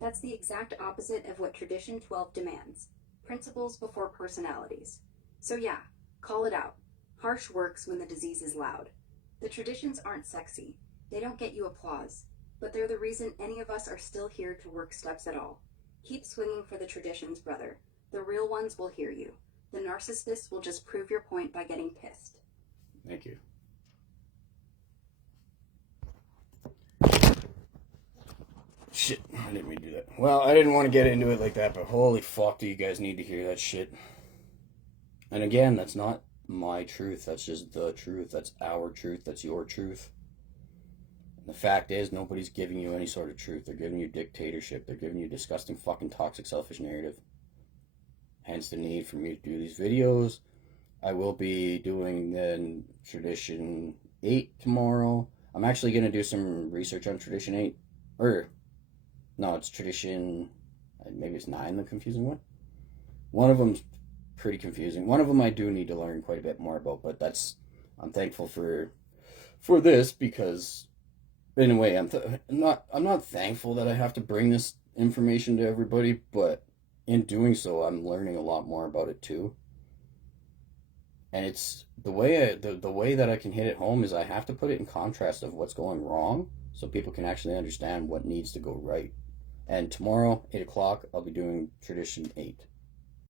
That's the exact opposite of what Tradition 12 demands. Principles before personalities. So yeah, call it out. Harsh works when the disease is loud. The traditions aren't sexy. They don't get you applause. But they're the reason any of us are still here to work steps at all. Keep swinging for the traditions, brother. The real ones will hear you. The narcissists will just prove your point by getting pissed. Thank you. Shit, I didn't mean to do that. Well, I didn't want to get into it like that, but holy fuck, do you guys need to hear that shit. And again, that's not my truth. That's just the truth. That's our truth. That's your truth. And the fact is, nobody's giving you any sort of truth. They're giving you dictatorship. They're giving you disgusting, fucking, toxic, selfish narrative. Hence the need for me to do these videos. I will be doing then Tradition 8 tomorrow. I'm actually going to do some research on Tradition 8. No, it's Tradition, maybe it's 9, the confusing one. One of them's pretty confusing. One of them I do need to learn quite a bit more about, but I'm thankful for this, because in a way I'm not thankful that I have to bring this information to everybody, but in doing so I'm learning a lot more about it too. And it's the way that I can hit it home is I have to put it in contrast of what's going wrong, so people can actually understand what needs to go right. And tomorrow, 8 o'clock, I'll be doing Tradition 8.